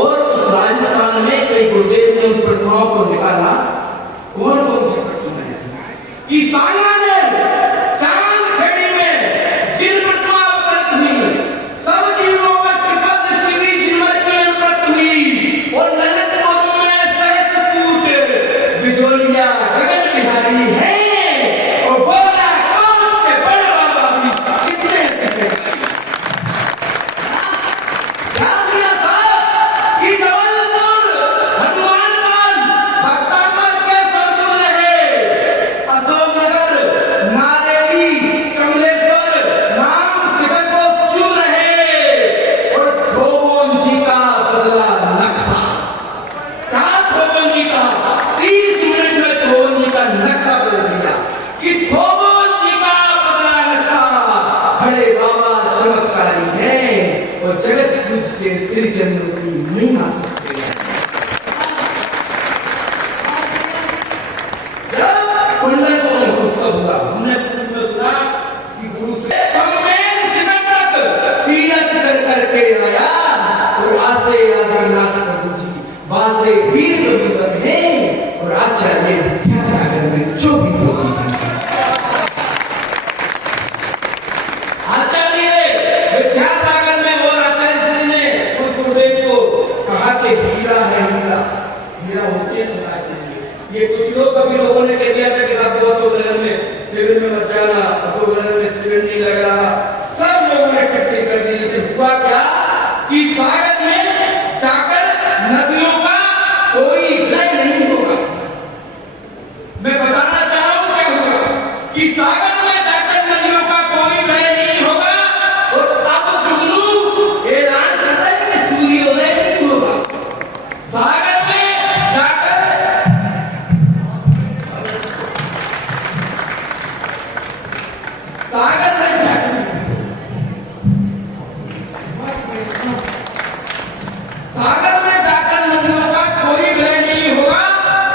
और उस राजस्थान में कई गुरुदेव ने उन प्रतिमाओं को निकाला। कौन कौन सी प्रतिमाएं थी? ईशान्य ने चांद खेड़ी में जिन प्रतिमा अवतरित हुई सब जीवों का कृपा दृष्टि की जिनवर की अवतरित हुई और नजर में सहस्त्रकूट बिजोलिया गगन बिहारी है और बोला श्री चंद्र की महिमा सकते हैं। जब कुंडल को सुस्त हुआ हमने सुना कि गुरु से सम्मेलन शिखर तक तीरथ कर करके आया और आसे आदिनाथ प्रभु जी बासे वीर प्रभु हैं और आचार्य विद्यासागर में 24 आचार्य विद्यासागर में ये कुछ लोग कभी लोगों ने कह दिया था कि आप अशोक नगर में शिविर में मत जाना, अशोक नगर में शिविर नहीं लग रहा, सब लोगों ने टिप्पणी कर दी। लेकिन हुआ क्या कि सागर में जाकर नदियों का कोई विलय नहीं होगा। मैं बताना चाह रहा हूं क्या होगा कि सागर में जाकर नदियों का कोई विलय नहीं होगा। और अब जुगनू ऐलान करता है कि सूर्योदय नहीं होगा। सागर में जाकर सागर में जाकर सागर में जाकर नदियों का कोई विलय नहीं होगा।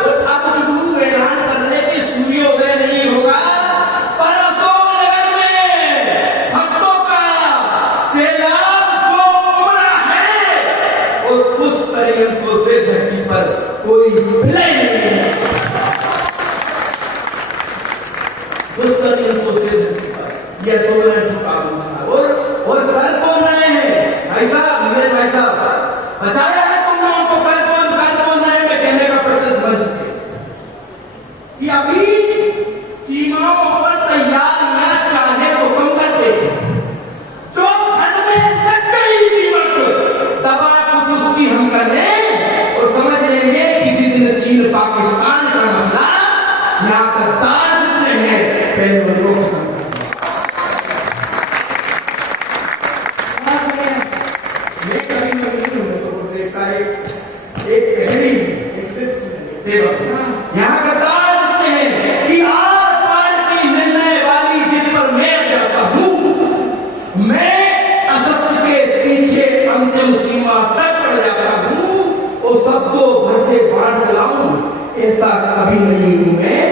और अब जुगनू ऐलान कर रहे कि सूर्योदय नहीं होगा। पर अशोक नगर में भक्तों का सैलाब जो उमड़ा है और उस पर्यंतों से धरती पर कोई विलय नहीं है। उस पर्यंतों से धरती पर यह अशोक नगर की काम था। और कल कौन रहे हैं भाई साहब, मेरे भाई साहब बचाया है तुमने उनको। कल कौन रहे हैं, मैं कहने का प्रत्यक्ष मंच से कि अभी सीमाओं पर तैयारियां चाहे तो कम करते, जो घर में लग गई कीमत दवा कुछ उसकी हम कर लें और समझ लेंगे किसी दिन चीन पाकिस्तान का मसला यहाँ कतार जितने हैं पहले उनको खत्म कर यहाँ कतार जितने हैं कि आर पार की निर्णय वाली जिन पर मैं जाता हूँ, मैं असत्य के पीछे अंतिम सीमा तक पड़ जाता हूँ और सबको भर से बांट चलाऊं, ऐसा कभी नहीं हूं मैं।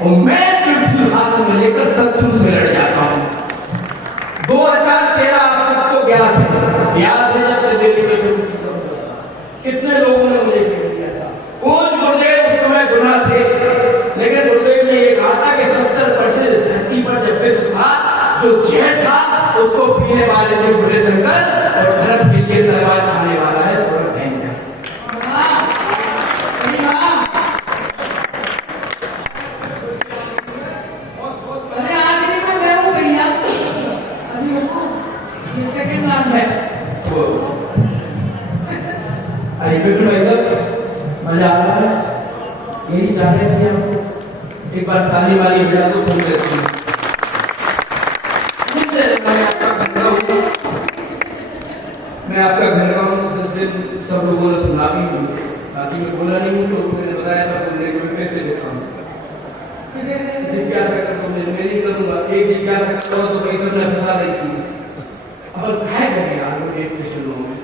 और मैं त्रिशूल हाथ में लेकर शत्रु से लड़ जाता हूँ। 2013 आप सबको याद है जब से देश में शुरू कितने लोगों ने मुझे कह दिया था कोच गुरुदेव उस समय गुना थे, लेकिन गुरुदेव ने ये कहा था कि 70% धरती पर जब विश्व था, जो जहर था उसको पीने वाले थे बुरे शंकर और धर्म के लिए तलवार खाने वाला है स्वर्ण भयंकर। अरे आखिरी में मैं हूँ भैया, अभी ये सेकंड क्लास है। अरे बिल्कुल भाई साहब मजा आ रहा है। यही चाह रहे थे आपको एक बार ताली वाली बजा दो तुम देते हैं। मैं आपका घर का हूँ, 10 दिन सब लोगों ने सुना भी हूँ, बाकी मैं बोला नहीं हूँ तो मैंने बताया था बोलने को मैं कैसे देखा हूँ। जिज्ञासा करता हूँ मैं नहीं करूँगा, एक जिज्ञासा करता हूँ तो भाई सबने फंसा रही थी। अब क्या करें यार लोग एक प्रश्नों में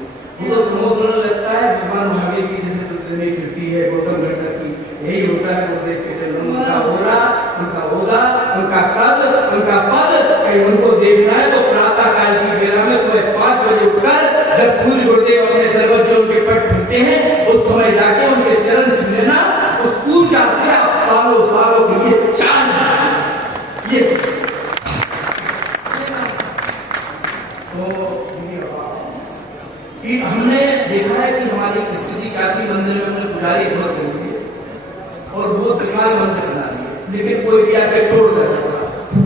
वो तो समोसना लगता है भगवान महावीर की जैसे दुनिया गिरती है गौतम घटक की, यही होता है। वो देख के उनका होगा, उनका होगा, उनका कद, उनका पद, कहीं उनको देखना है तो प्रातः काल की बेला में सुबह 5 बजे उठकर जब पूज्य गुरुदेव अपने दरवाजों के पट खुलते हैं उस समय जाके उनके चरण छू लेना, उस पूजा से आप सालों सालों के लिए चांद ये कि हमने देखा है कि हमारी स्थिति काफी मंदिर में अपने पुजारी बहुत रही है और वो दिमाग मंदिर बना रही है, लेकिन कोई भी आके तोड़ देता,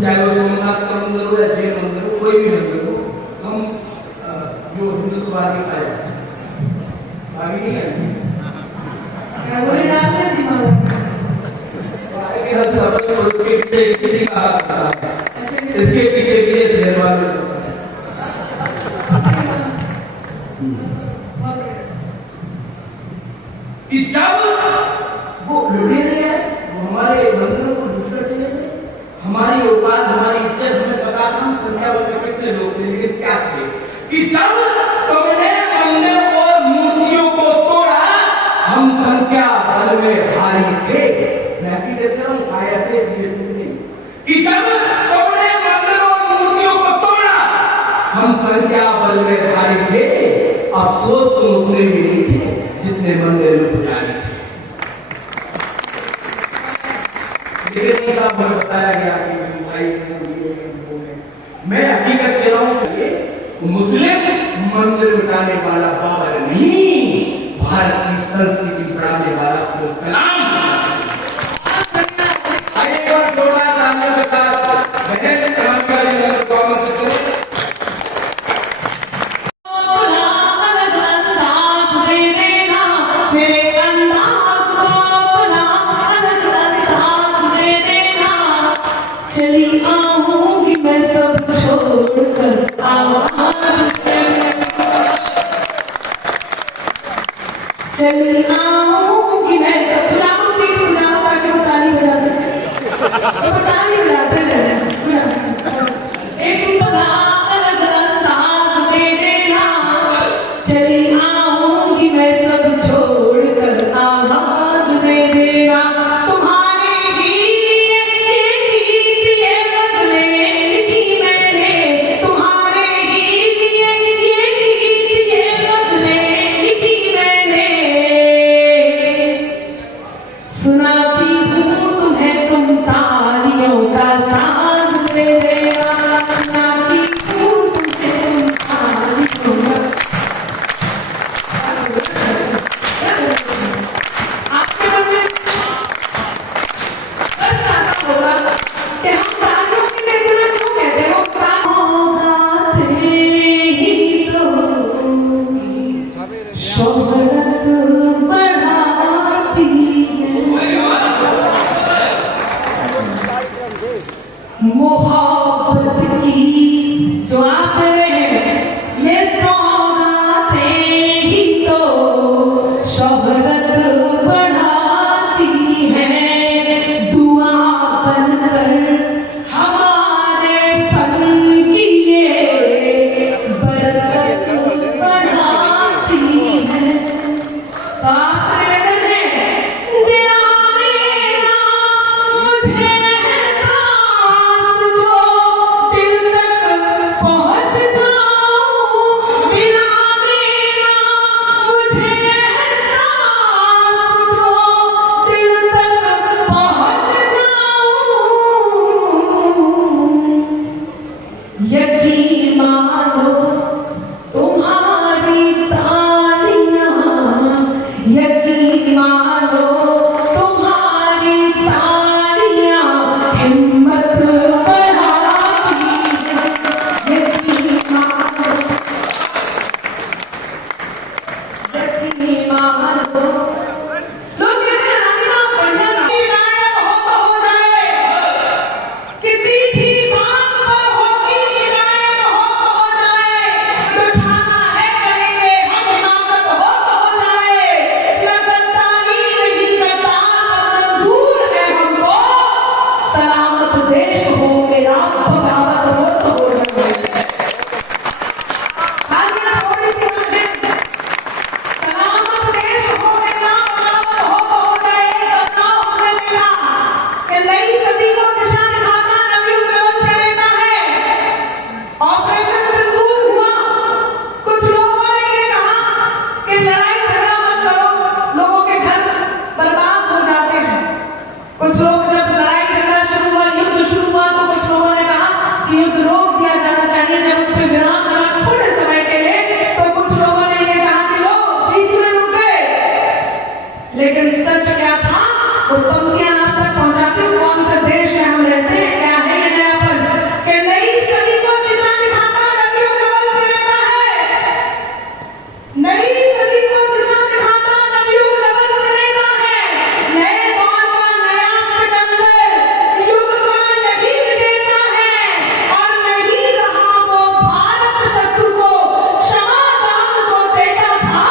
चाहे वो सोमनाथ का मंदिर हो या जैन मंदिर हो, कोई भी मंदिर हो, हम जो हिंदुत्व आगे आए आगे नहीं आएंगे। उसके पीछे स्थिति का हाथ होता है, इसके पीछे भी ये शहर वाले कि जब वो लुटेरे हैं, वो हमारे मंदिरों को लूटकर चले गए, हमारी औकात हमारी इज्जत हमें पता था, हम संख्या बल में कितने लोग थे, लेकिन क्या थे कि जब तुमने मंदिर और मूर्तियों को तोड़ा, हम संख्या बल में भारी थे। मैं भी देख रहा हूँ आया थे इसलिए नहीं कि जब तुमने मंदिर और मूर्तियों को तोड़ा, हम संख्या बल में भारी थे। अफसोस तुम उतने भी नहीं थे जितने मंदिर में पुजारी थे। लेकिन ऐसा हमें बताया गया कि भाई मैं हकीकत कह रहा हूं, मुस्लिम मंदिर उठाने वाला बाबर नहीं, भारत की संस्कृति बढ़ाने वाला अब्दुल कलाम। बता नहीं बुलाते एक अलग अंदाज दे देना, चली आऊंगी मैं सब छोड़ कर आवाज दे देना। तुम्हारे लिए ये गीत ये गजलें लिखी मैंने, तुम्हारे लिए ये गीत ये गजलें लिखी मैंने। सुनाती हूँ तुम्हें तुम तालियों का साज दे देना, सुनाती हूँ तुम्हें तुम तालियों का। आपके मन में प्रश्न आता होगा कि हम तालियों के लिए इतना क्यों कहते हो? गाते ही तो शोहरत बढ़ाती मोहब्बत की जो आप रहे हैं, ये सौगातें ही तो शोहरत बढ़ाती हैं। दुआ बनकर हमारे फन की ये बरकत बढ़ाती हैं। तो आपसे निवेदन है, दिला देना मुझे एहसास जो दिल तक पहुंच जाऊं, दिला देना मुझे एहसास जो दिल तक पहुंच जाऊं। यकीन मानो तुम्हारी तालियां, यकीन मानो तुम्हारी तालियां हिम्मत बढ़ाती हैं। यकीन मानो, यकीन मानो। लोग कहते हैं रानी आप बढ़िया शिकायत हो तो हो जाए, किसी भी बात पर होगी शिकायत हो तो हो जाए, जो ठाना है करेंगे हम, हिमाकत हो तो हो जाए। मैं गद्दारी नहीं करता, मंजूर है हमको, सलामत देश हो मेरा, बगावत हो तो हो जाए। हालिया थोड़ी सी बात है, सलामत देश हो मेरा, बगावत हो तो हो जाए। बदलाव हमने देखा कि नई सदी को दिशा दिखाता नबी लेवल पे रहता है। ऑपरेशन सिंदूर हुआ, कुछ लोगों ने ये कहा कि लड़ाई झगड़ा मत करो, लोगों के घर बर्बाद हो जाते हैं। कुछ लोग जब लड़ाई झगड़ा शुरू हुआ, युद्ध शुरू हुआ, तो कुछ लोगों ने कहा कि युद्ध रोक दिया जाना चाहिए। जब उस पर विराम लगा थोड़े समय के लिए, तो कुछ लोगों ने ये कहा कि लोग बीच में रुक गए। लेकिन सच क्या था, वो पंक्तियां आप तक पहुंचाती हूं। कौन से देश में हम रहते हैं, क्या है ये नयापन कि नई सदी को दिशा दिखाता नबियों के बल पे रहता है। नई सदी को दिशा दिखाता नबियों के बल पे रहता है। नए दौर का नया सिकंदर युग का नहीं विजेता है, और नहीं रहा वो भारत शत्रु को शहादत जो देता था।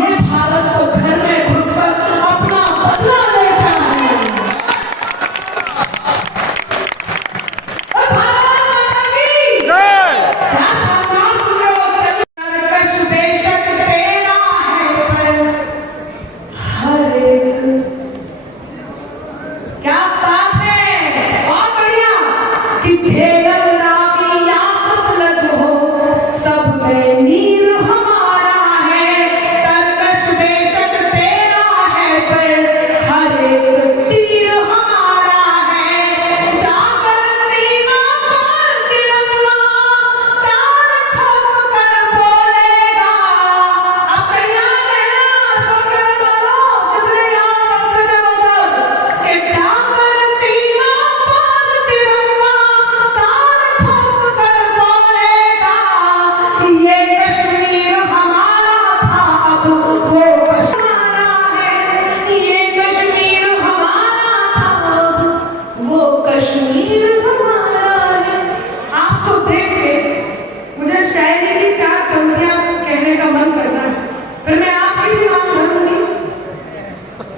ये भारत तो घर में घुसकर अपना बदला लेता है। भारत माता की क्या शानदार सुन रहे हो। सर्कश बेशक तेरा है पर हर एक, क्या बात है, बहुत बढ़िया। कि झेलम रावी या सतलज हो, सब में नीर हमारा है। तरकश बेशक तेरा है पर हर एक तीर हमारा है। जाकर सीमा पार तिरंगा तार ठोक कर बोलेगा। अब तैयार रहना छोटे वालों, जितने यहाँ उपस्थित हैं वो सब, कि जाकर सीमा पार तिरंगा तार ठोक कर बोलेगा। ये कश्मीर हमारा था, अब वो कश्मीर है। ये कश्मीर हमारा था, अब वो कश्मीर हमारा है। आपको देख के मुझे शायरी की 4 पंक्तियां कहने का मन करना है, फिर मैं आपकी भी बात करूंगी,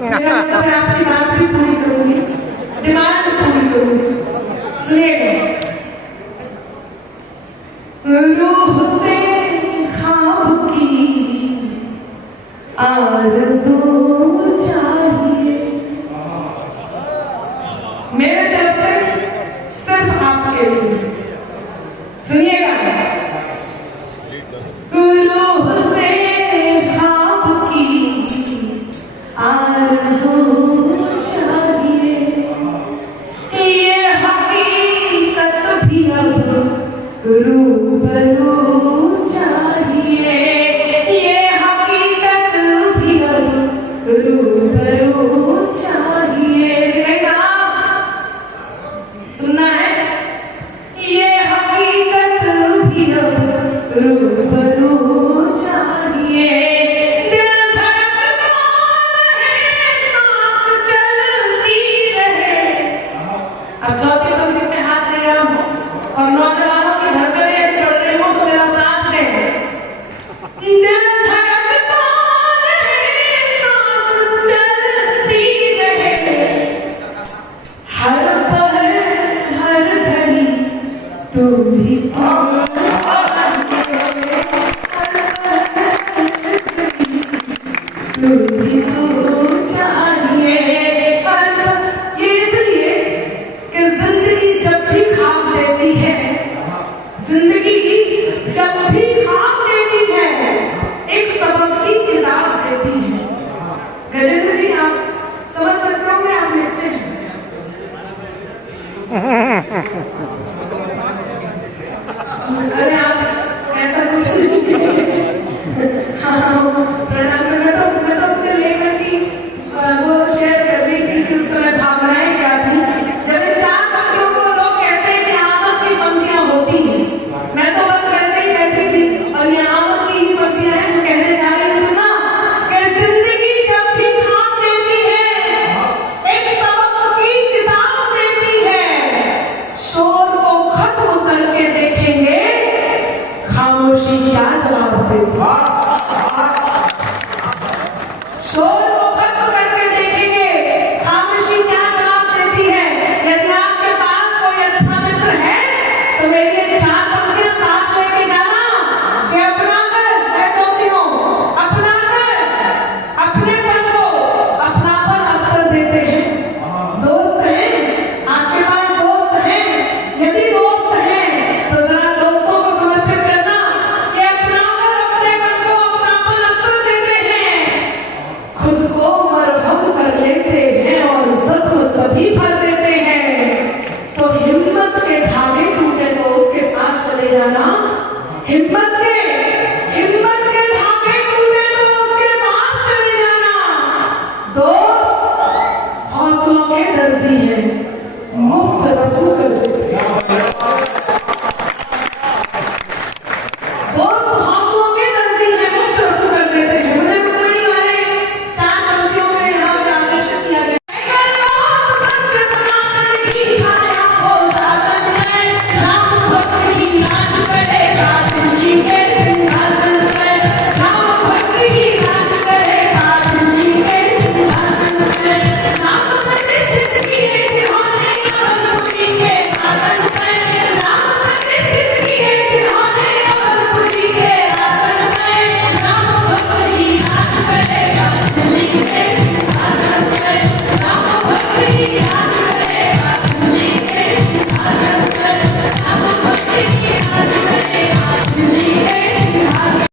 मेरा मतलब मैं आपकी बात भी पूरी करूंगी, डिमांड पूरी सुनिएगा। रूह से ख्वाब की आरज़ू चाहिए, मेरे तरफ से सिर्फ आपके लिए। सुनिएगा। रूह से ख्वाब की आरज़ू चाहिए, ये हकीकत भी अब रूबरू चाहिए, ये हकीकत भी अब रूबरू चाहिए। सिंह साहब सुनना है, ये हकीकत भी अब रूबरू चाहिए। दिल धड़कता रहे, सांस चलती रहे। अब चौथी पंक्ति में हाथ ले रहा हूं और नौजवानों की धड़कनें बढ़ रही हो तो मेरा साथ दे। दिल धड़कता रहे, सांस चलती रहे, हर पहर हर घड़ी तू भी